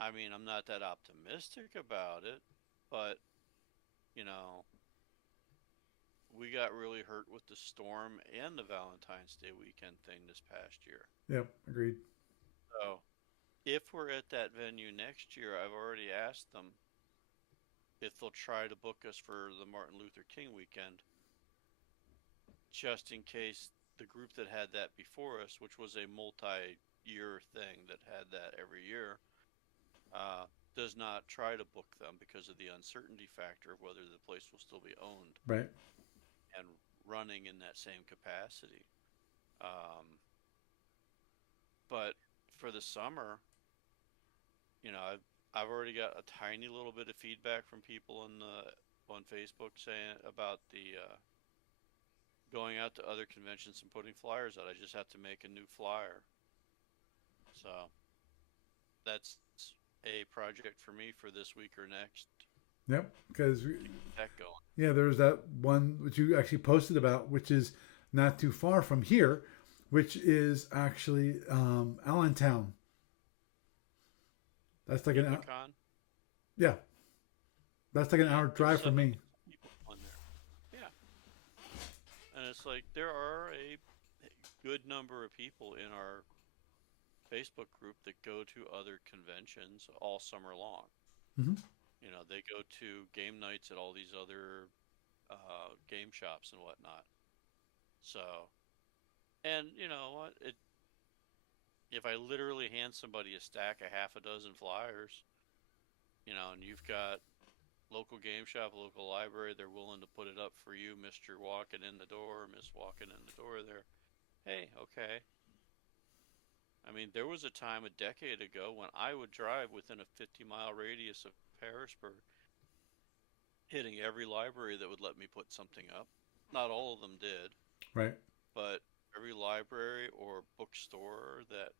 I mean, I'm not that optimistic about it, but, you know, we got really hurt with the storm and the Valentine's Day weekend thing this past year. Yep. Agreed. So, if we're at that venue next year, I've already asked them if they'll try to book us for the Martin Luther King weekend, just in case the group that had that before us, which was a multi-year thing that had that every year, uh, does not try to book them because of the uncertainty factor of whether the place will still be owned Right. and running in that same capacity. Um, but for the summer, I've already got a tiny little bit of feedback from people on Facebook saying about the going out to other conventions and putting flyers out. I just have to make a new flyer. So that's a project for me for this week or next Yep. Because to get that going. yeah, there's that one which you actually posted about, which is not too far from here, which is actually Allentown. That's like an hour. EPACon? Yeah, that's like an Yeah, hour there's drive for me. people on there. Yeah, and it's like there are a good number of people in our Facebook group that go to other conventions all summer long. Hmm. They go to game nights at all these other game shops and whatnot. So, and you know what? If I literally hand somebody a stack of half a dozen flyers, and you've got local game shop, local library, they're willing to put it up for you, Mister Walking in the door, Miss Walking in the door there. Hey, okay. I mean, there was a time a decade ago when I would drive within a 50-mile radius of Harrisburg, hitting every library that would let me put something up. Not all of them did, Right. but every library or bookstore that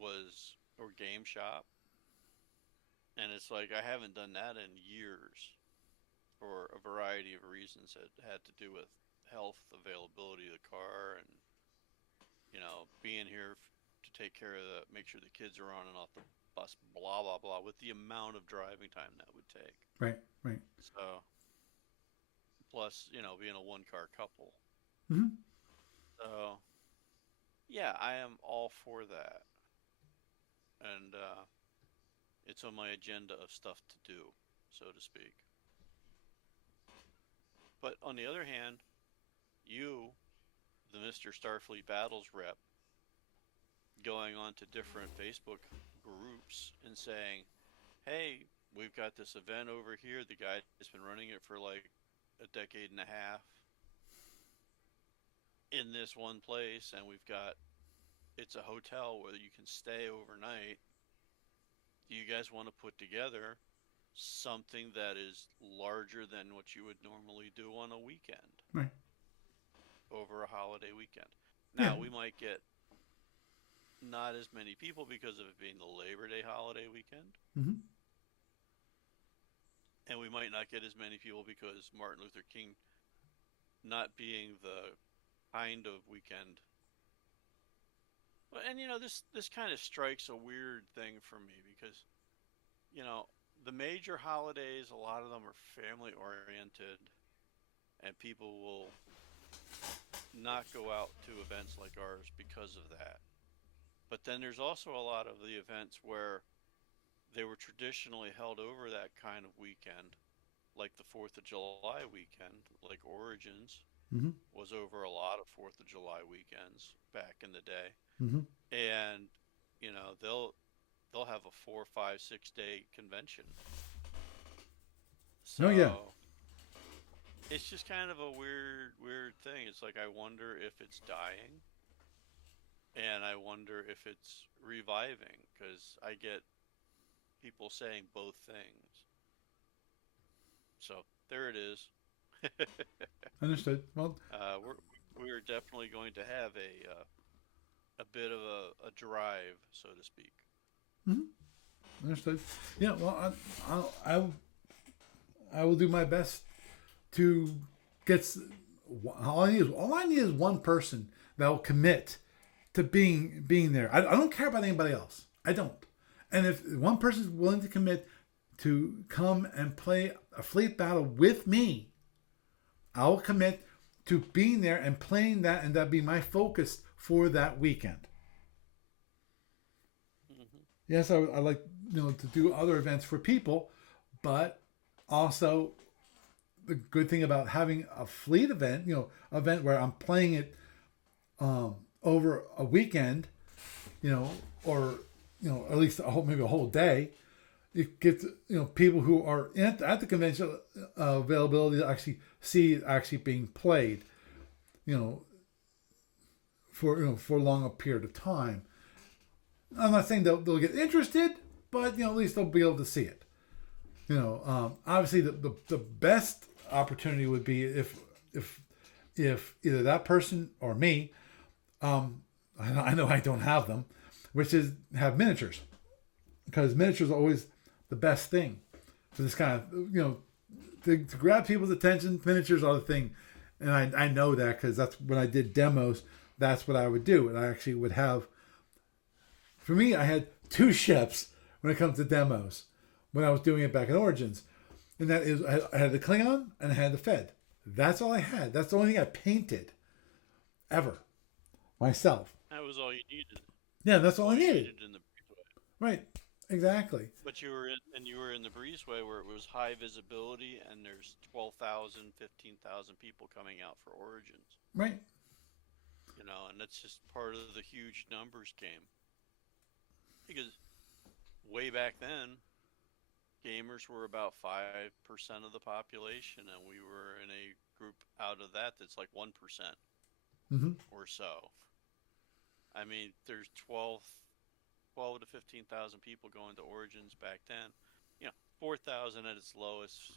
was, or game shop. And it's like I haven't done that in years for a variety of reasons that had to do with health, availability of the car, and being here to take care of make sure the kids are on and off the bus, blah blah blah, with the amount of driving time that would take. Right. Right. So plus, being a one-car couple. Hmm. So yeah, I am all for that, and it's on my agenda of stuff to do, so to speak. But on the other hand, you, the Mr. Starfleet Battles rep, going on to different Facebook groups and saying, hey, we've got this event over here. The guy has been running it for like a decade and a half in this one place, and it's a hotel where you can stay overnight. Do you guys want to put together something that is larger than what you would normally do on a weekend, Right. over a holiday weekend? Yeah. Now, we might get not as many people because of it being the Labor Day holiday weekend, Hmm. and we might not get as many people because Martin Luther King not being the kind of weekend. And this kind of strikes a weird thing for me because you know the major holidays, a lot of them are family oriented, and people will not go out to events like ours because of that. But then there's also a lot of the events where they were traditionally held over that kind of weekend, like the 4th of July weekend, like Origins Hmm. was over a lot of 4th of July weekends back in the day. Hmm. And, they'll have a 4, 5, 6 day convention. Oh yeah. So it's just kind of a weird thing. It's like I wonder if it's dying and I wonder if it's reviving because I get people saying both things. So there it is. Understood. Well, We're definitely going to have a bit of a drive, so to speak. mhm, understood. Yeah. Well, I will do my best to get. All I need is one person that will commit to being there. I don't care about anybody else. I don't. And if one person is willing to commit to come and play a fleet battle with me, I'll commit to being there and playing that, and that be my focus for that weekend. Hmm. Yes, I like to do other events for people, but also the good thing about having a fleet event, event where I'm playing it over a weekend, or at least maybe a whole day. It gets people who are at the convention availability to actually see it actually being played, you know, for a long period of time. I'm not saying they'll get interested, but at least they'll be able to see it. Obviously the best opportunity would be if either that person or me, I know I don't have them, which is have miniatures, because miniatures are always the best thing for this kind of to grab people's attention. Miniatures are the thing, and I know that because that's when I did demos. That's what I would do, and I actually would have. For me, I had two ships when it comes to demos when I was doing it back in Origins, and that is I had the Klingon and I had the Fed. That's all I had. That's the only thing I painted ever myself. That was all you needed. Yeah, that's all I All you needed. needed in the breezeway. Right. Exactly. But you were in the breezeway where it was high visibility and there's 12,000, 15,000 people coming out for Origins. Right. And that's just part of the huge numbers game. Because way back then, gamers were about 5% of the population, and we were in a group out of that that's like 1% Mm-hmm. or so. I mean, there's 12 to 15,000 people going to Origins back then. 4,000 at its lowest,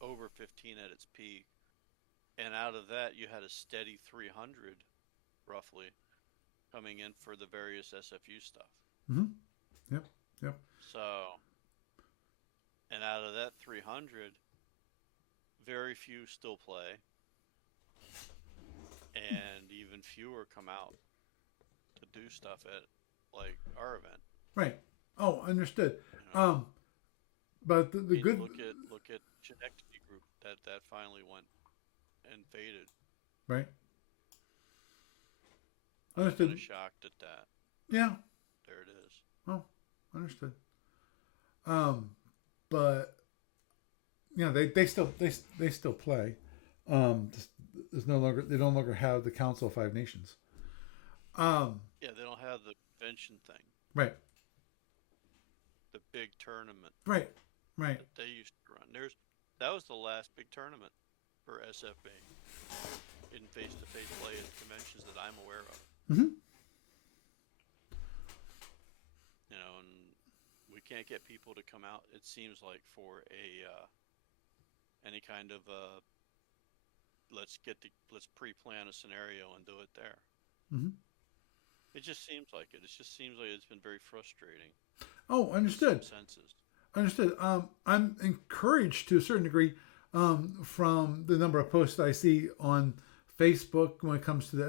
over 15 at its peak. And out of that, you had a steady 300 roughly coming in for the various SFU stuff. Mm-hmm. Yep. Yep. So, and out of that 300, very few still play, and even fewer come out to do stuff at like our event. Right. Oh, understood. You know, Um, but I the mean, good. look at Chinexy Group that finally went and faded. Right. I was kind of Understood. shocked at that, but Yeah. there it is. Oh, understood. Um, but they still play. Just, there's no longer they no longer have the Council of Five Nations. Um, Yeah, they don't have the convention thing, right. the big tournament Right. Right. that they used to run. That was the last big tournament for SFB in face-to-face play at conventions that I'm aware of. Mm-hmm. And we can't get people to come out. It seems like for a any kind of let's pre-plan a scenario and do it there. Mm-hmm. It just seems like it. It just seems like it's been very frustrating Oh, in some understood. senses. Understood. I'm encouraged to a certain degree from the number of posts that I see on Facebook when it comes to the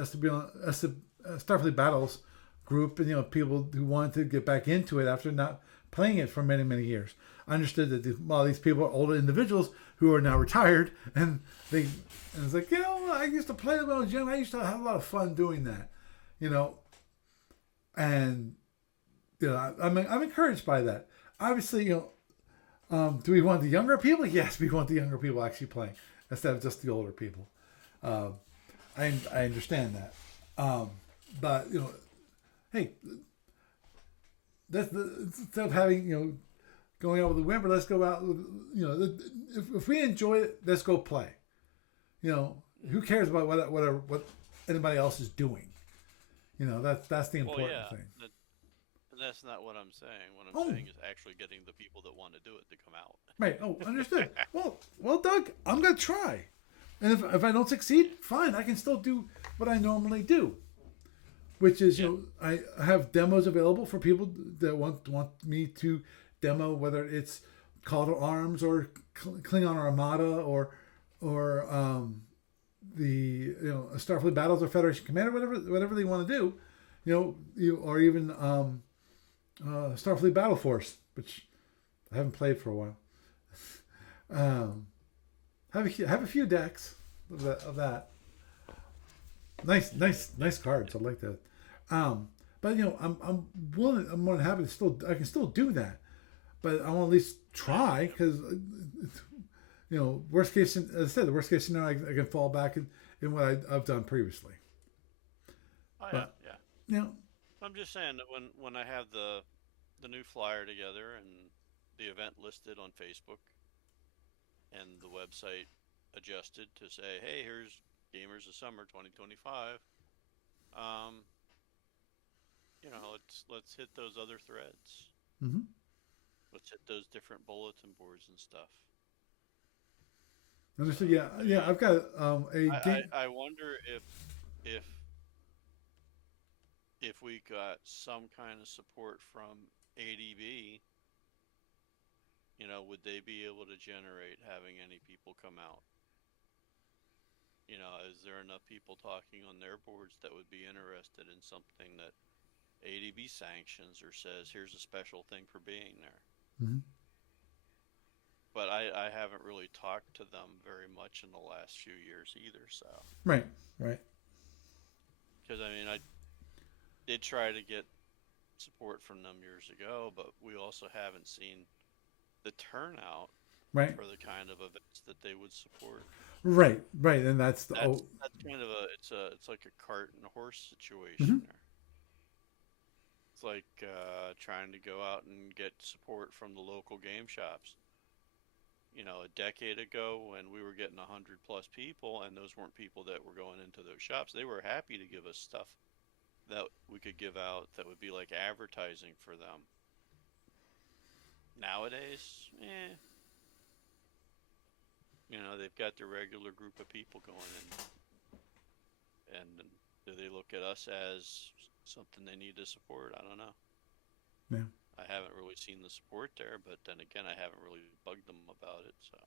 Starfleet Battles group, and people who want to get back into it after not playing it for many many years. I understood that a lot of these people are older individuals who are now retired, and it's like I used to play them when I was young. I used to have a lot of fun doing that, you know, and I'm encouraged by that. Obviously, do we want the younger people? Yes, we want the younger people actually playing instead of just the older people. Um, I understand that, but hey, instead of having going out with the whimper, let's go out with if we enjoy it, let's go play. Who Hmm. cares about what anybody else is doing? That's the Well, important yeah, thing. and that's not what I'm saying. What I'm Oh, saying is actually getting the people that want to do it to come out. right. Oh, understood. Well, Doug, I'm gonna try. And if I don't succeed, fine. I can still do what I normally do, which is Yeah. I have demos available for people that want me to demo, whether it's Call to Arms or Klingon Armada or the Starfleet Battles or Federation Commander, whatever they want to do, or even Starfleet Battle Force, which I haven't played for a while. Um, have a few decks of that. Nice cards. I like that. But I'm willing. I'm more than happy to still. I can still do that, but I want to at least try because worst case. As I said, the worst case scenario, I can fall back in what I've done previously. Oh yeah, But yeah. you know, I'm just saying that when I have the new flyer together and the event listed on Facebook and the website adjusted to say, hey, here's Gamers of Summer 2025. Um, let's hit those other threads. mm-hmm. Let's hit those different bulletin boards and stuff. Understood. So Yeah, I yeah. mean, I've got a game. I wonder if if we got some kind of support from ADB, would they be able to generate having any people come out? Is there enough people talking on their boards that would be interested in something that ADB sanctions or says here's a special thing for being there? Mm-hmm. But I haven't really talked to them very much in the last few years either. So, Right, right, because I mean, I did try to get support from them years ago, but we also haven't seen the turnout right, for the kind of events that they would support. right. And that's the That's kind of it's like a cart and horse situation mm-hmm. there. It's like trying to go out and get support from the local game shops. A decade ago when we were getting 100 plus people, and those weren't people that were going into those shops, they were happy to give us stuff that we could give out that would be like advertising for them. Nowadays, they've got their regular group of people going and do they look at us as something they need to support? I don't know. Yeah. I haven't really seen the support there, but then again, I haven't really bugged them about it, so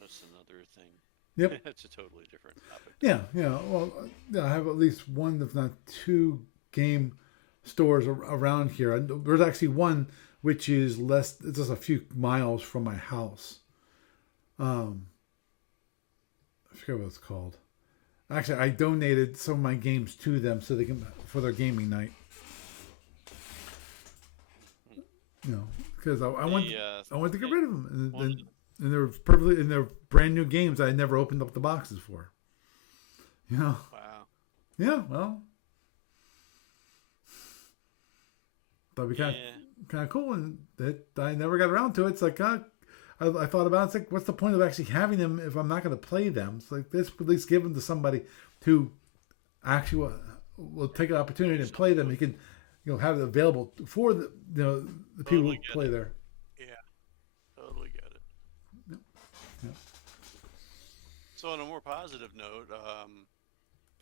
that's another thing. Yep. That's a totally different topic, though. Yeah. Well, yeah, I have at least one, if not two, game stores around here. There's actually one which is less, it's just a few miles from my house. Um, I forget what it's called. Actually, I donated some of my games to them so they can for their gaming night. Hmm. Because The I want to get they, rid of them, and one of then and they're brand new games I never opened up the boxes for. You know, wow, yeah. Well, that'd be yeah, kind of cool, and that I never got around to it. It's like I thought about it. It's like, what's the point of actually having them if I'm not going to play them? It's like this at least give them to somebody who actually will take an opportunity do and play something them. with You can have it available for the it. people Totally who get play it. there. Yeah, totally get it. Yeah. So on a more positive note,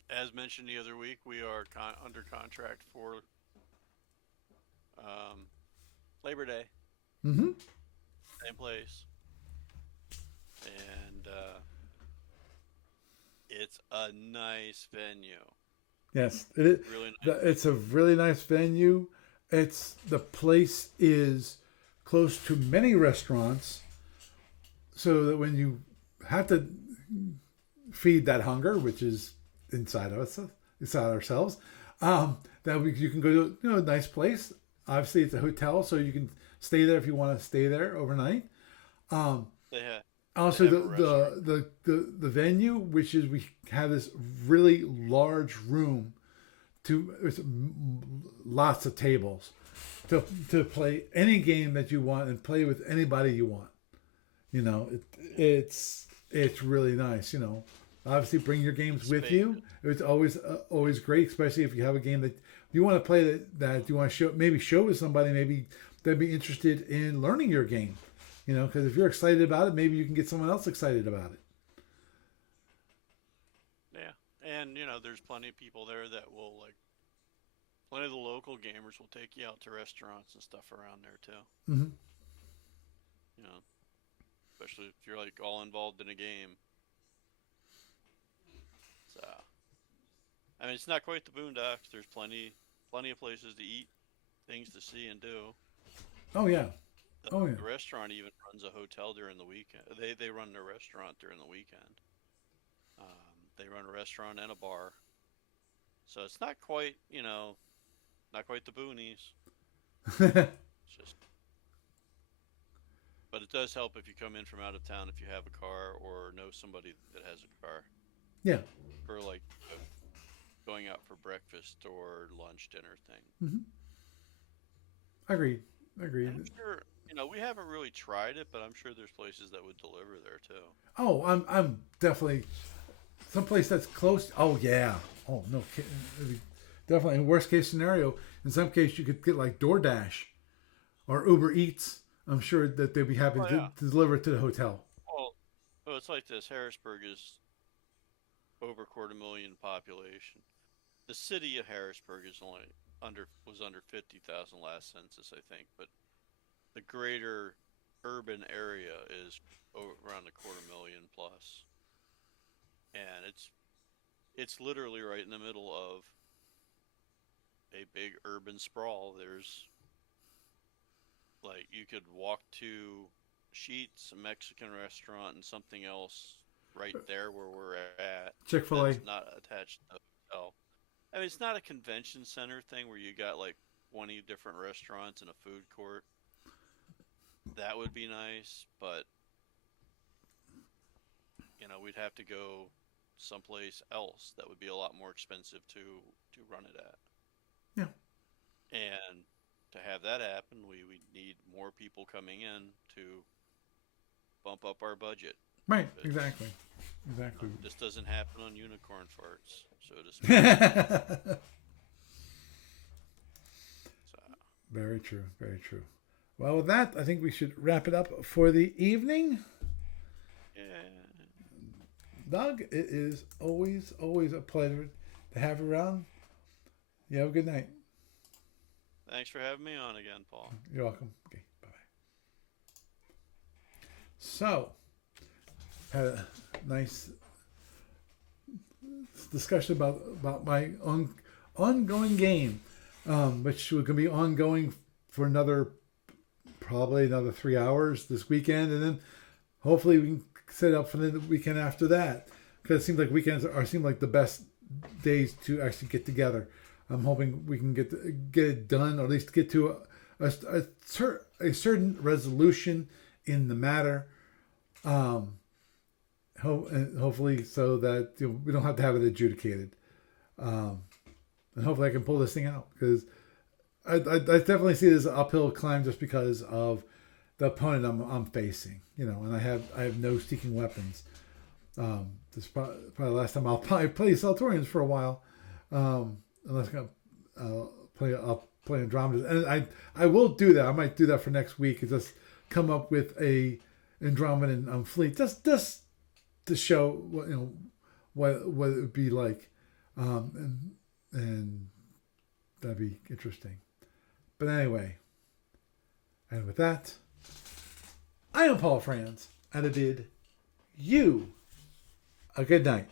as mentioned the other week, we are under contract for um, Labor Day, Mm-hmm. same place, and it's a nice venue, Yes, it is. really nice It's a venue. really nice venue. It's the place is close to many restaurants, so that when you have to feed that hunger, which is inside of us, inside ourselves, you can go to a nice place. Obviously, it's a hotel, so you can stay there if you want to stay there overnight. Um, They have they Also, have a restaurant. the venue, which is we have this really large room to with lots of tables to play any game that you want and play with anybody you want. Yeah, It's really nice. Obviously bring your games with you. spacious. It's always great, especially if you have a game that you want to play that you want to show with somebody. Maybe they'd be interested in learning your game. Because if you're excited about it, maybe you can get someone else excited about it. Yeah, and there's plenty of people there that will like. Plenty of the local gamers will take you out to restaurants and stuff around there too. Hmm. You know, especially if you're like all involved in a game. So, I mean, it's not quite the Boondocks. There's plenty of places to eat, things to see and do. Oh yeah, The, oh yeah. the restaurant even runs a hotel during the weekend. They run their restaurant during the weekend. They run a restaurant and a bar. So it's not quite, not quite the boonies. It's just, but it does help if you come in from out of town if you have a car or know somebody that has a car Yeah. for like going out for breakfast or lunch, dinner thing. Hmm. Agreed. And I'm Agreed. sure, we haven't really tried it, but I'm sure there's places that would deliver there too. Oh, I'm definitely someplace that's close. Oh yeah. Oh no. Definitely. In worst case scenario, in some case you could get like DoorDash or Uber Eats. I'm sure that they'd be happy Oh yeah. to deliver it to the hotel. Well, it's like this. Harrisburg is over quarter million population. The city of Harrisburg is only under 50,000 last census, I think, but the greater urban area is around a quarter million plus, and it's literally right in the middle of a big urban sprawl. There's like you could walk to Sheets, a Mexican restaurant, and something else right there where we're at. Chick-fil-A. That's not attached to the hotel. I mean, it's not a convention center thing where you got like 20 different restaurants and a food court. That would be nice, but we'd have to go someplace else that would be a lot more expensive to run it at. Yeah. And to have that happen, we need more people coming in to bump up our budget Right. because Exactly. Exactly. this doesn't happen on unicorn farts, so to speak. So, Very true. Very true. Well, with that, I think we should wrap it up for the evening. yeah. Doug, it is always a pleasure to have you around. You have a good night. Thanks for having me on again, Paul. You're welcome. Okay, bye bye. So, had a nice discussion about my ongoing game, which will be ongoing for probably another 3 hours this weekend, and then hopefully we can set up for the weekend after that. Because it seems like seem like the best days to actually get together. I'm hoping we can get it done, or at least get to a certain resolution in the matter. And hopefully, so that we don't have to have it adjudicated. And hopefully, I can pull this thing out because I definitely see it as an uphill climb just because of the opponent I'm facing. And I have no sneaking weapons. This is probably the last time I'll probably play Saltorians for a while. Unless I'll play Andromedas, and I will do that. I might do that for next week. Is just come up with a Andromedan fleet, just to show what it would be like. And that'd be interesting. But anyway, and with that, I am Paul Franz, and I bid you a good night.